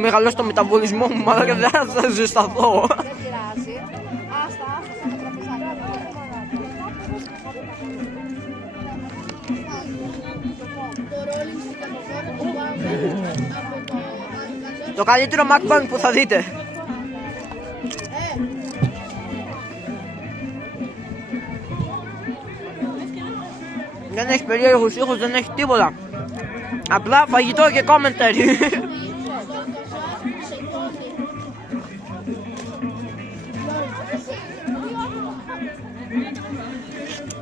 μεγαλώσει το μεταβολισμό μου, μαλάκα δεν θα ζεσταθώ. Δεν πειράζει. Άστα, άστα στα τραπεζάκια. Το ρόλινγκ στην κατοχώρα το πάμε από το... Το καλύτερο mukbang που θα δείτε. Δεν έχει περίεργους ήχους, δεν έχει τίποτα. Απλά φαγητό και commentary.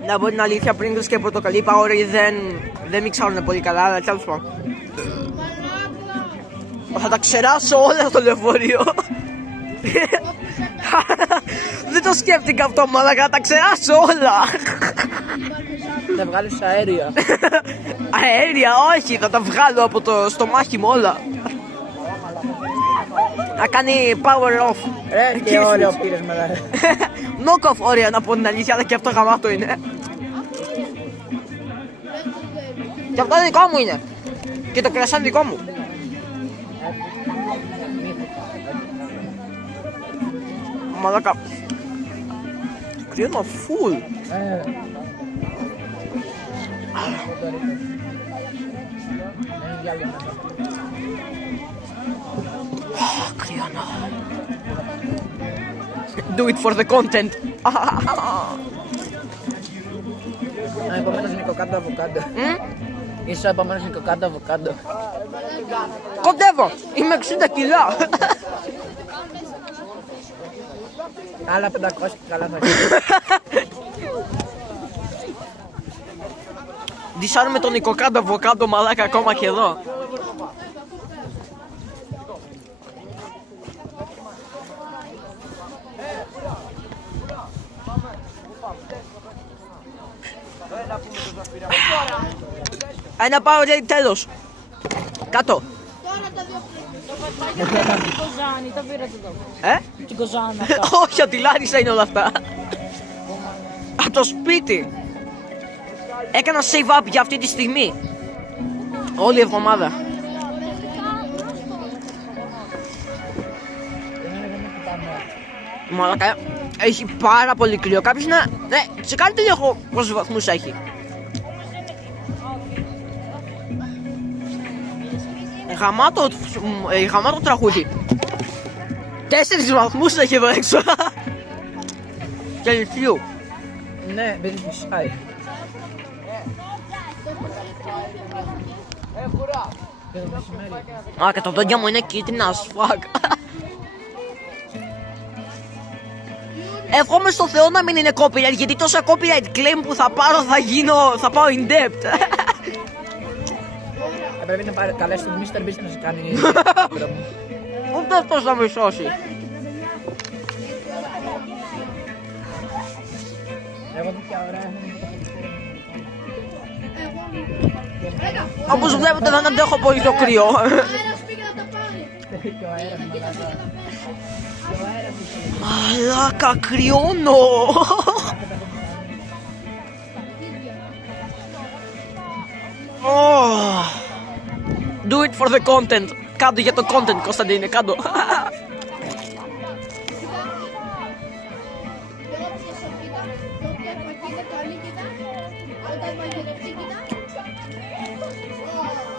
Να πω την αλήθεια, Pringles και πορτοκαλί παγόρι δεν μιξάρουν πολύ καλά, αλλά τέλος πάντων. Θα τα ξεράσω όλα στο λεωφορείο. Δεν το σκέφτηκα αυτό, μαλάκα, θα τα ξεράσω όλα. Θα βγάλεις αέρια. Αέρια, όχι, θα τα βγάλω από το στομάχι μου όλα. Να κάνει power off. Ρε, και ωραίο πήρες μετά. Knock off, ωραία να πω την αλήθεια, αλλά και αυτό γαμάτο είναι. Και αυτό δικό μου είναι. Και το κρασάν δικό μου. Μαλάκα. Κρύωνα φουλ. Κρύωνα. Do it for the content. Επόμενος νοικοκάτω αβοκάντο. Είσαι ο επόμενος νοικοκάτω αβοκάντο. Κοντεύω. Είμαι 60 κιλά. Άλλα 500 και καλά θα γίνει. Δισάρουμε τον Νικοκάντο αβοκάντο μαλάκα ακόμα και εδώ. Ένα πάω λέει τέλος. Κάτω. Την Κοζάνη, τα πήρατε εδώ. Την Κοζάνη. Όχι, από τη Λάρισα είναι όλα αυτά. από το σπίτι. Έκανα save up για αυτή τη στιγμή. Όλη η εβδομάδα. Μαλάκα, έχει πάρα πολύ κρύο. Κάποιος να... Ναι, τσεκάρετε λίγο πόσους βαθμούς έχει. Γαμάτο τραγούδι. 4 βαθμούς έχει εδώ έξω. Και λιθιού. Ναι, δεν φυσάει. Α, και τα δόντια μου είναι κίτρινα as fuck. Εύχομαι στο Θεό να μην είναι copyright, γιατί τόσα copyright claim που θα πάρω θα πάω in debt. Πρέπει να καλέσει τον Mr. Beast να σε κάνει. Ούτε αυτός θα με σώσει. Εγώ τέτοια ωραία. Όπως βλέπετε δεν αντέχω πολύ το κρύο. Αέρας πήγε να τα πάρει. Μαλάκα, κρυώνω. Do it for the content. Κάντο για το content, Κωνσταντίνε, κάντο.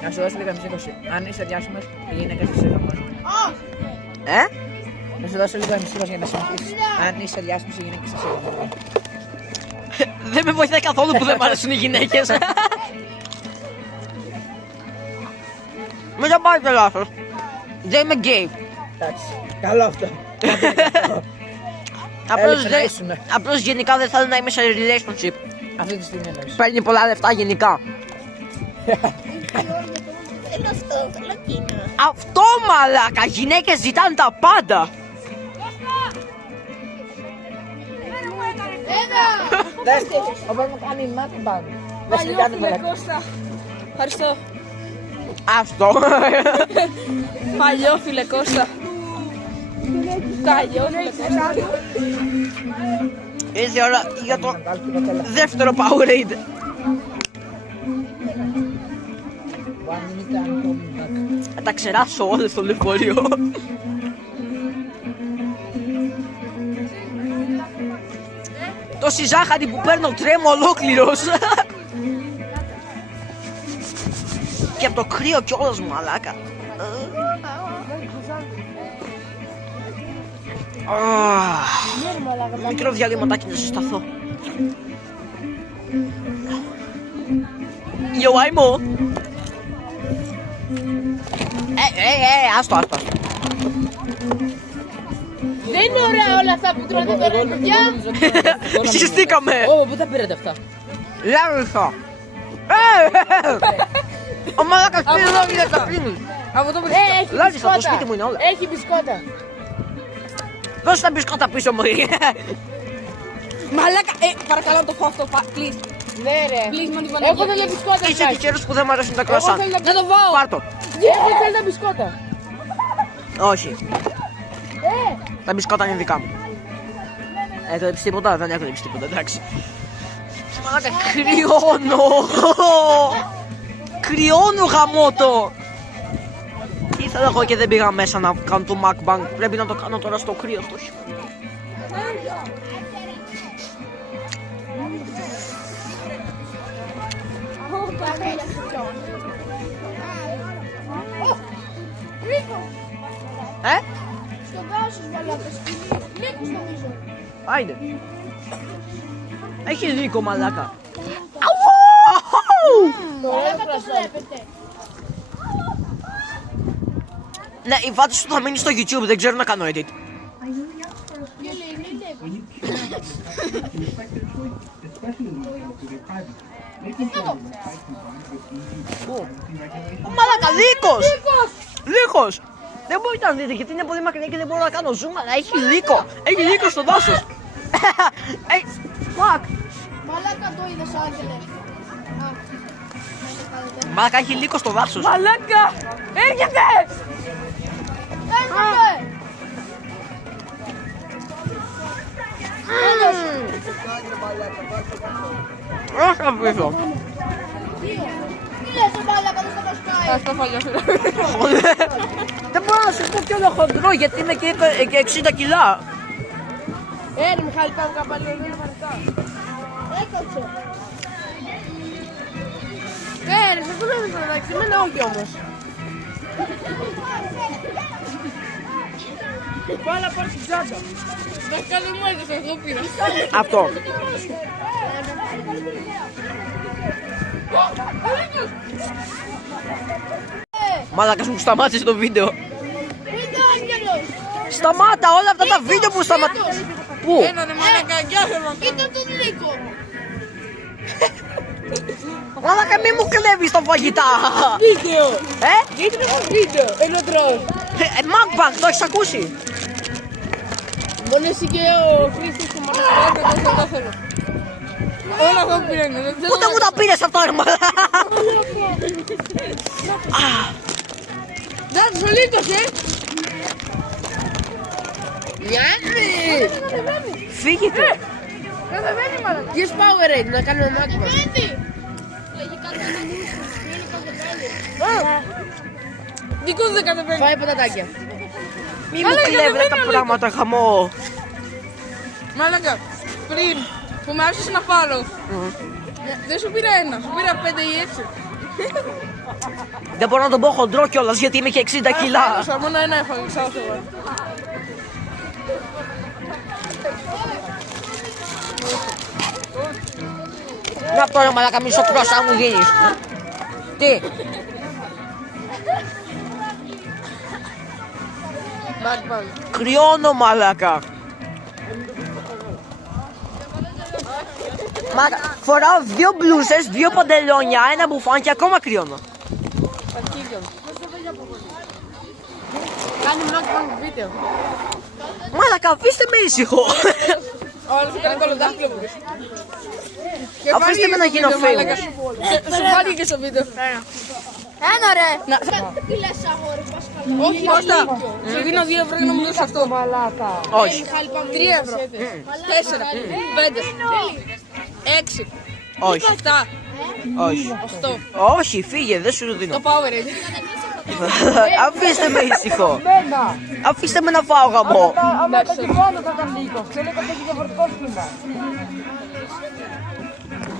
Να σου δώσω λίγα μισή. Αν είσαι διάσημος, η γυναίκα σε γαμώνει. Να σου δώσω λίγο μισή για να συμμετήσεις. Αν είσαι διάσημος, η γυναίκα σε γαμώνει. Δεν με βοηθάει καθόλου που δεν μ' αρέσουν οι γυναίκες. Μην τα πάρετε λάθος. Δεν είμαι γκέι. Εντάξει, καλό αυτό. Απλώς γενικά δεν θέλω να είμαι σε relationship. Αυτή τη στιγμή εννοείς. Παίρνει πολλά λεφτά γενικά. Θέλω αυτό, θέλω εκείνο. Αυτό μαλάκα, γυναίκες ζητάνε τα πάντα. Δέστε, ο Πας μου κάνει μάτι πάνω. Δεν σε κάνει μαλακά. Κώστα. Ευχαριστώ. Αυτό. Παλιόφιλε Κώστα. Παλιόφιλε Κώστα. Ήρθε η ώρα για το δεύτερο Powerade. Θα τα ξεράσω όλα στο λεωφορείο. Τόση ζάχαρη που παίρνω τρέμω ολόκληρος. Και από το κρύο κιόλας μου, μαλάκα. Μικρό διαλύματάκι να συσταθώ. Ιωάιμο. Άστο. Δεν είναι ωραία όλα αυτά που τρώνε τώρα, παιδιά. Συστήκαμε. Πού τα πήρατε αυτά. Λάρισα. Ο μαλάκας πήρε εδώ για τα πίνει. Από το Έχει Λάρισα, το σπίτι μου είναι όλα. Έχει μπισκότα. Δώσε τα μπισκότα πίσω μου. Μαλάκα, παρακαλώ να το φάω αυτό, please. Ναι ρε. Εγώ θέλω μπισκότα. Είσαι τυχερός που δεν μου αρέσουν τα κρασάν. Να το φάω. Πάρ' το. Εγώ θέλω τα μπισκότα. Όχι. Τα μπισκότα είναι δικά μου. Έκλεψες τίποτα, δεν έκλεψες τίποτα, εντάξει. Μαλάκα, κρυώνω. Κρυώνω γαμώτο. Τι ήθελα εγώ και δεν πήγα μέσα να κάνω το mukbang. Πρέπει να το κάνω τώρα στο κρύο στο χειμώνα. Στο δάσος μαλάκας, λύκους νομίζω. Άιντε. Έχει δίκο μαλάκα. Μαλάκα το βλέπετε. Ναι, η βάτη σου θα μείνει στο YouTube, δεν ξέρω να κάνω edit. Μαλάκα, λύκος! Λύκος! Δεν μπορείτε να δείτε γιατί είναι πολύ μακριά και δεν μπορώ να κάνω zoom, αλλά έχει λύκο! Έχει λύκο στο δάσος! Fuck! Μαλάκα το είδες άγγελε. Μαλάκα, έχει λύκο στο δάσος! Μαλάκα, έρχεται! Έρχεται! Όχι να πίσω. Τι λες ο μάλακα, δεν θα μας πάει. Αυτό φάγια σου. Δεν μπορώ να σου πω κι όλο χοντρό γιατί είναι και 60 κιλά. Ρε Μιχάλη, πάμε καπάλι, δεν είναι βαρετά. Έκοψε. Ρε, σε αυτό δεν θα εντάξει, εμένα όχι όμως. Πάω να πάρω την τσάντα. Βασικά δεν μου έρθες, εγώ πήρα. Αυτό. Μαλάκα μου σταμάτησε το βίντεο. Βίντεο άγγελος. Σταμάτα όλα αυτά τα βίντεο που σταματήσαν. Πού? Ένα ρε μαλάκα, γεια σου. Ήταν τον Νίκο. Μαλάκα μη μου κλέβεις τα φαγητά. Βίντεο. Γιατί δεν έχω βίντεο, ενώ τρώω. Mukbang, το έχεις ακούσει? Μόνο εσύ και ο Χρήστος του Μαρκαράκα, δεν το θέλω. Όλα εγώ πήρανε, δεν ξέρω. Πότε μου τα πήρες αυτό ρε μαλάκα? Να τους ολίτως, Μοιάζει! Φύγετε. Κατεβαίνει μάλλον. Ποιος Powerade, να κάνουμε μάκμα. Κατεβαίνει. Δικό του δεν κατεβαίνει. Φάει πατατάκια. Μη μου κλέβετε τα πράγματα χαμό. Μάλακα, πριν που με άφησες να πάρω, δεν σου πήρα ένα, σου πήρα 5 ή 6. Δεν μπορώ να τον πω χοντρό κιόλας γιατί είμαι και 60 κιλά. Μόνο ένα έφαγα, ξάω εγώ. Να τώρα μαλάκα μισό κρόσα μου δίνεις. Τι? Κρυώνω μαλάκα. Μαλάκα, φοράω 2 μπλούσες, 2 παντελόνια, ένα μπουφάν και ακόμα κρυώνω. Κάνει μάκμα βίντεο. Μαλάκα, αφήστε με ήσυχο. Όλος έκανε κολοδάχτυλο μου. Αφήστε με να γίνω famous. Σου φάνηκε και στο βίντεο. Ένα ρε. Τι λες αγόρι, πας καλά. Όχι, Κώστα, σου δίνω 2 ευρώ για να μου δώσεις αυτό. Όχι. 3 ευρώ. 4, 5, 6, Όχι. 7, Όχι. 8. Όχι, φύγε, δεν σου το δίνω. Το Powerade. Αφήστε με ήσυχο. Αφήστε με να φάω γαμό.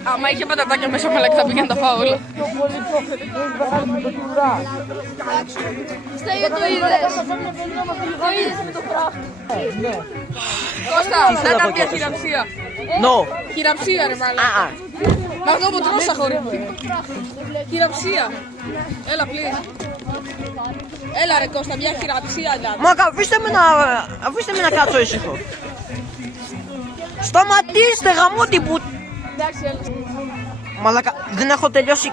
Άμα είχε πατατάκια μέσα μαλάκα θα πήγαινε να τα φάω όλα. Στέγιο το είδες. Το είδες με το φράχτη. Κώστα, θέλω να να κάνω πω μια κάτι. χειραψία. No. Χειραψία ρε μαλάκα. Μα αυτό που τρώσα χωρί. Χειραψία. Έλα please. Έλα ρε Κώστα, μια χειραψία δηλαδή. Μακα, αφήστε με να κάτσω ήσυχο. Σταματήστε γαμώτη που... Εντάξει, έλα. Μαλάκα, δεν έχω τελειώσει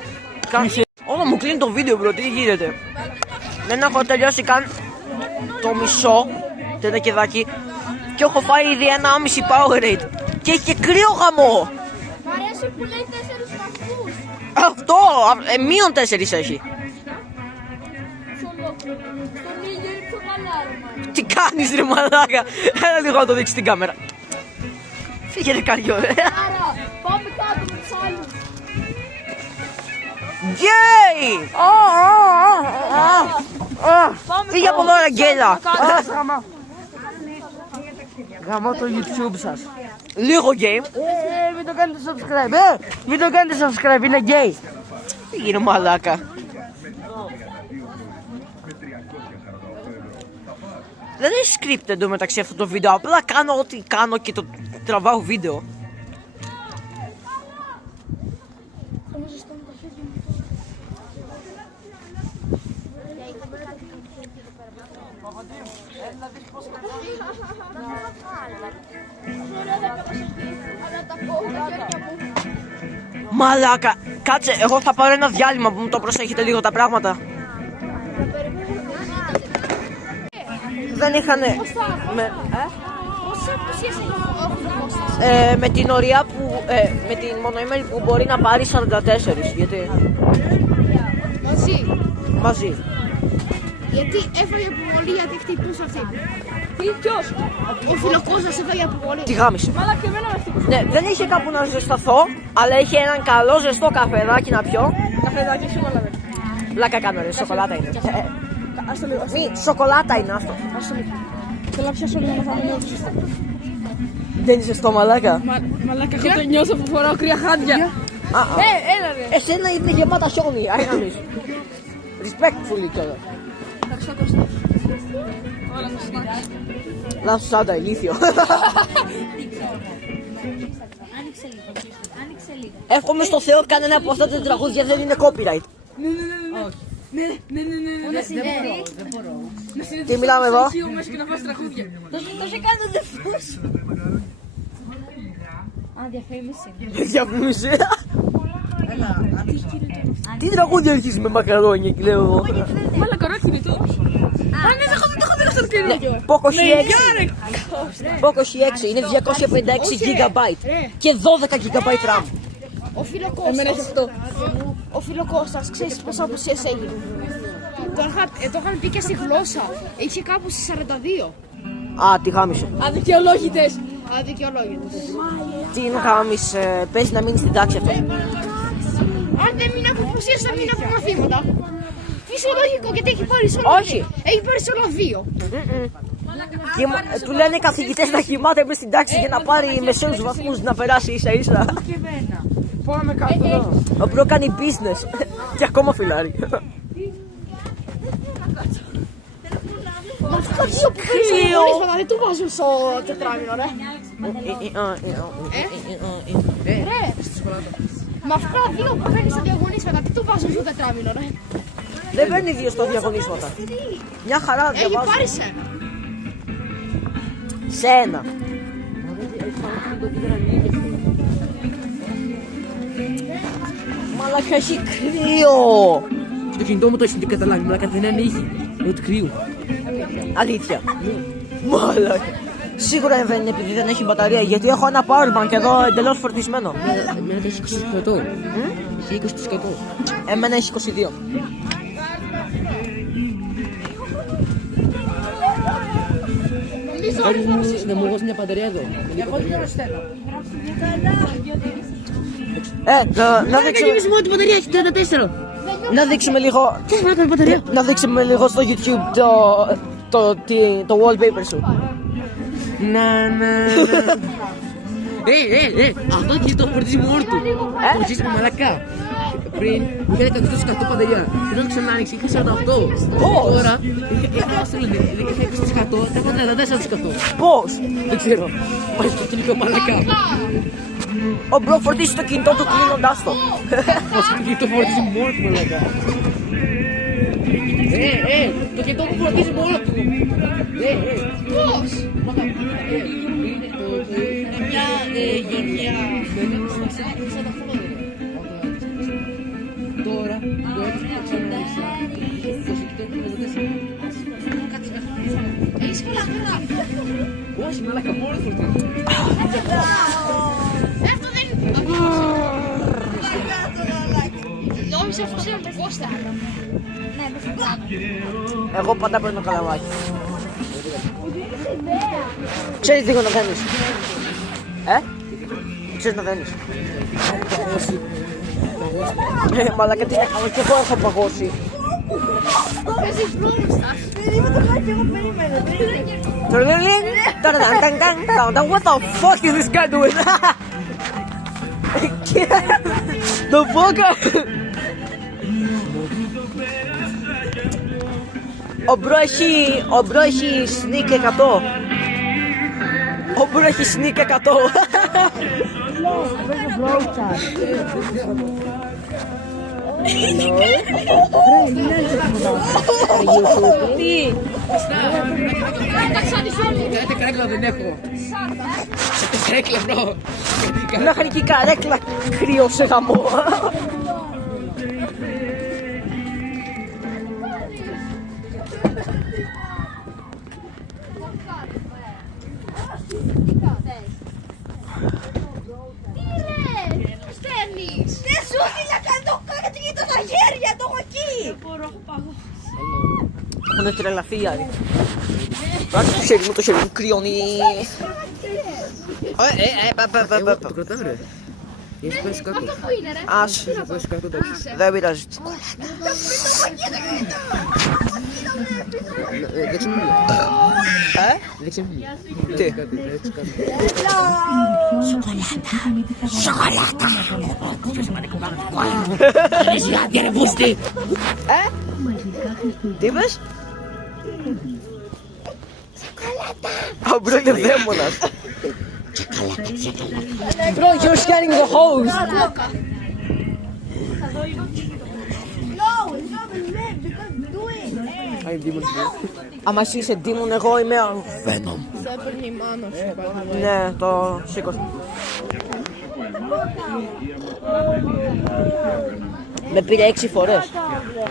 καν... Όλο μου κλείνει το βίντεο μπρο, τι γίνεται. Δεν έχω τελειώσει καν το μισό, τετακεδάκι. Και έχω φάει ήδη 1,5 Powerade. Και έχει και κρύο γαμό. Μ' αρέσει που λέει 4 βαθμούς. Αυτό, μείον 4 έχει. Στον ήλιο είναι πιο καλά ρε μάλλον. Τι κάνεις ρε μαλάκα. Έλα λίγο να το δείξεις στην κάμερα. Φύγε ρε καριό. Άρα, πάμε κάτω με τους άλλους. Γκέι! Φύγε από εδώ ρε γκέλα. Γαμώ το YouTube σας. Λίγο game. Μην το κάνετε subscribe, Μην το κάνετε subscribe, είναι gay. Φύγε ρε μαλάκα. Δεν έχει script εντωμεταξύ αυτό το βίντεο. Απλά κάνω ό,τι κάνω και το τραβάω βίντεο. Μαλάκα, κάτσε, εγώ θα πάρω ένα διάλειμμα που μου το προσέχετε λίγο τα πράγματα. Δεν είχανε... με την ωριά που... με την μονοήμερη που μπορεί να πάρει 44, γιατί... Μαζί. Μαζί. Γιατί έφαγε πολύ γιατί χτυπούσε αυτή. Τι, ποιος? Ο Φιλοκώστας έφαγε από πολύ. Τη γάμισε. Μαλάκα, εμένα με χτύπησε. Ναι, δεν είχε κάπου να ζεσταθώ, αλλά είχε έναν καλό ζεστό καφεδάκι να πιω. Καφεδάκι, σοκολάτα. Πλάκα κάνω, ρε, σοκολάτα είναι. Ας το λίγο, ας το Μη, σοκολάτα είναι αυτό. λίγο. Θέλω να πιάσω λίγο να φάμε λίγο ζεστό. Δεν είσαι στο μαλάκα. Μαλάκα, εγώ το νιώθω που φοράω κρύα χάντια. Έλα ρε. Εσένα είναι γεμάτα χιόνι, αγιάννης. Respectfully κιόλας. Εντάξει, Κώστα. Όλα τα snacks. Να σου σάντα, ηλίθιο. Εύχομαι στο Θεό κανένα από αυτά τα τραγούδια δεν είναι copyright. Ναι. Τι μιλάμε εδώ? Μέσα και να βάζει τραγούδια. Το σε κάνω δεφούς. Α, διαφήμιση. Διαφήμιση. Τι τραγούδια αρχίζεις με μακαρόνια και λέω εγώ. Μαλάκα, ωραίο κινητό. Α, ναι, δεν έχω δει αυτό το καινούργιο. Poco C6. Poco C6 είναι 256 GB και 12 GB RAM. Ο Εμένα έχει αυτό. Ο Φιλοκώστας, ξέρεις πόσα απουσίες έγινε. Το είχαμε πει και στη γλώσσα. Είχε κάπου στις 42. Α, τη γάμισε. Αδικαιολόγητες. Αδικαιολόγητος. Την γάμισε. Παίζει να μείνει στην τάξη αυτό. Αν δεν μείνει από απουσίες θα μείνει από μαθήματα. Φυσιολογικό γιατί έχει πάρει σε όλα Όχι. δύο. Έχει πάρει σε όλα δύο. Του λένε οι καθηγητές να κοιμάται μες στην τάξη για να πάρει μεσαίους βαθμούς να περάσει ίσα ίσα. Πάμε κάτω εδώ. Ο μπρο κάνει business και ακόμα φιλάρει. Μα αυτά τα δύο που παίρνει σε διαγωνίσματα δεν του βάζουν στο τετράμινο, ρε. Ρε. Μα αυτά τα δύο που παίρνει στα διαγωνίσματα τι του βάζουν στο τετράμινο, ρε. Δεν παίρνει δύο στα διαγωνίσματα. Μια χαρά Έχει διαβάζει. πάρει σε. Σε ένα. Μαλάκα, έχει κρύο. Το κινητό μου το έχει καταλάβει, μαλάκα δεν ανοίγει. Ότι κρύο. Αλήθεια. Μαλάκα. Σίγουρα δεν είναι επειδή δεν έχει μπαταρία, γιατί έχω ένα powerbank εδώ εντελώς φορτισμένο. Εμένα το έχει 20%. Έχει 20%. Εμένα έχει 22. Να μου δώσει μια μπαταρία εδώ. Να δείξουμε... μόνο την μπαταρία έχει 34. Να δείξουμε λίγο... Να δείξουμε λίγο στο YouTube το wallpaper σου. Να. Αυτό και το φορτίζει μόνο του. Το φορτίζει με μαλακά. Πριν είχε 100% μπαταρία. Και όταν ξανά άνοιξε είχε 48. Τώρα είχα 20%, έχω 34%. Πώς? Δεν ξέρω. Πάει στο κινητό μαλακά. Ο μπρο φορτίζει το κινητό του κλείνοντάς το. Πώς το κινητό φορτίζει μόνο του μαλακά. Το κινητό μου φορτίζει μόνο του. Πώς? Μια γεωργία. Τώρα το έτσι το ξανάρχισα. Το ζητώ και το τέσσερα. Έχεις πολλά γράφη. Όχι μαλάκα, μόνο φορτίζει. Αυτό δεν είναι. Νόμιζα αυτός είναι το Κώστα. Εγώ πάντα παίρνω καλαμάκι. Ξέρεις λίγο να δένεις. Ξέρεις να δένεις. Μαλάκα τι είναι καλό και εγώ έχω παγώσει. Παίζεις Brawl Stars. What the fuck is this guy doing? The fuck? Ο μπρο έχει sneak 100. Ο μπρο έχει sneak 100. Τι? Κάτι καρέκλα δεν έχω. Καρέκλα μπρο. Μηχανική καρέκλα κρύο σε γαμό. Δεν σου έδινε κάτι για τα χέρια, το έχω εκεί. Έχουν τρελαθεί οι άλλοι. Το χέρι μου κρυώνει. Το κρατάω ρε. Έχεις πέσει κάτω. Άσε, Έχεις πέσει κάτω εντάξει. δεν πειράζει. Δέξε μου λίγο. Δέξε μου λίγο. Τι? Έτσι κάτω. Τι είπες? Ο Μπρο είναι δαίμονας. Bro, you're scanning the hose. Άμα εσύ είσαι Demon, εγώ είμαι Venom. Σε έπαιρνε η μάνα σου πάλι. Ναι, το σήκωσα. Με πήρε 6 φορές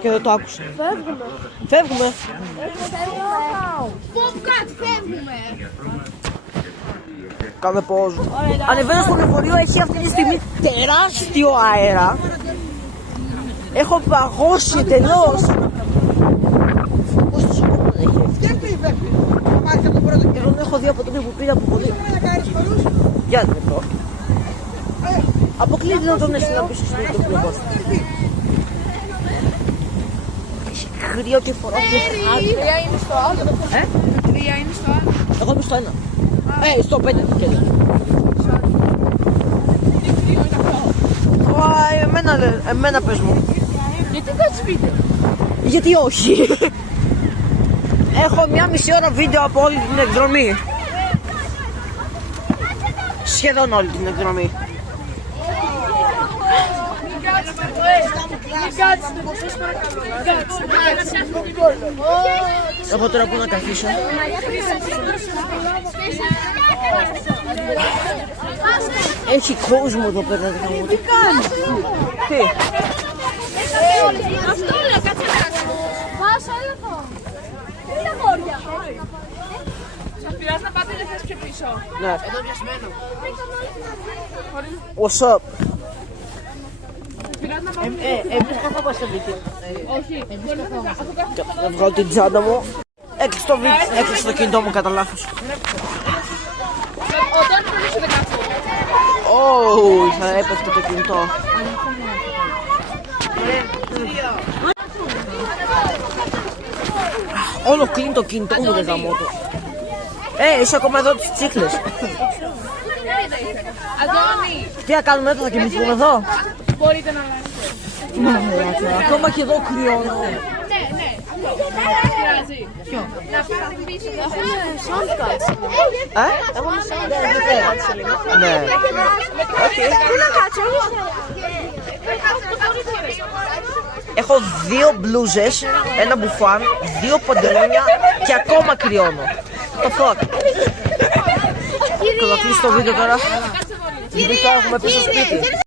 και δεν το άκουσα. Φεύγουμε. Ποπκάτ, φεύγουμε. Κάμε πόζο. Ανεβαίνω στο λεωφορείο, έχει αυτή τη στιγμή τεράστιο αέρα. Έχω παγώσει εντελώς. Πώς το σοκόμουν έχει. Εγώ δεν έχω δει από τότε που πήρα από πολύ. Για να το. Αποκλείται να τον έστειλα πίσω στο πληγό. Έχει κρύο και φορά και χάρη. 3 είναι στο άλλο. 3 είναι στο άλλο. Εγώ είμαι στο 1. Στο 5 και δεν. Εμένα πες μου. Γιατί δεν σπίτι. Γιατί όχι. Έχω 1,5 ώρα βίντεο από όλη την εκδρομή. Σχεδόν όλη την εκδρομή. Έχω τώρα που να καθίσω. Έχει κόσμο εδώ πέρα. Τι κάνει? Τι? Αυτό λέω, κάτσε κάτσε. Βάσο, έλα εδώ. Τι τα γόρια. Σας πειράζει να πάτε δεν θες πιο πίσω. Ναι. Εδώ πιασμένο. What's up? Πειράζει να πάτε. Εμείς καθόλου μας εμπλήκε. Όχι. Αφού κάθεται Να βγάλω την τσάντα μου. Έκλεισε το κινητό μου κατά λάθος. ο Τόνι δεν είσαι 18. Ω, θα έπεφτε το κινητό. Όλο κλείνει το κινητό μου, δεν γαμώ το. Είσαι ακόμα εδώ τις τσίχλες. Αντώνη, Τι να κάνουμε, θα κοιμηθούμε εδώ. μπορείτε να λέτε. Ακόμα και εδώ κρυώνω. Ναι, ναι. Δεν πειράζει. Να πάρετε πίσω. Έχουμε Ναι. Έχω 2 μπλούζες, ένα μπουφάν, 2 παντελόνια και ακόμα κρυώνω. Το fuck. Θα κλείσω το βίντεο τώρα. Γιατί θα έχουμε πίσω σπίτι.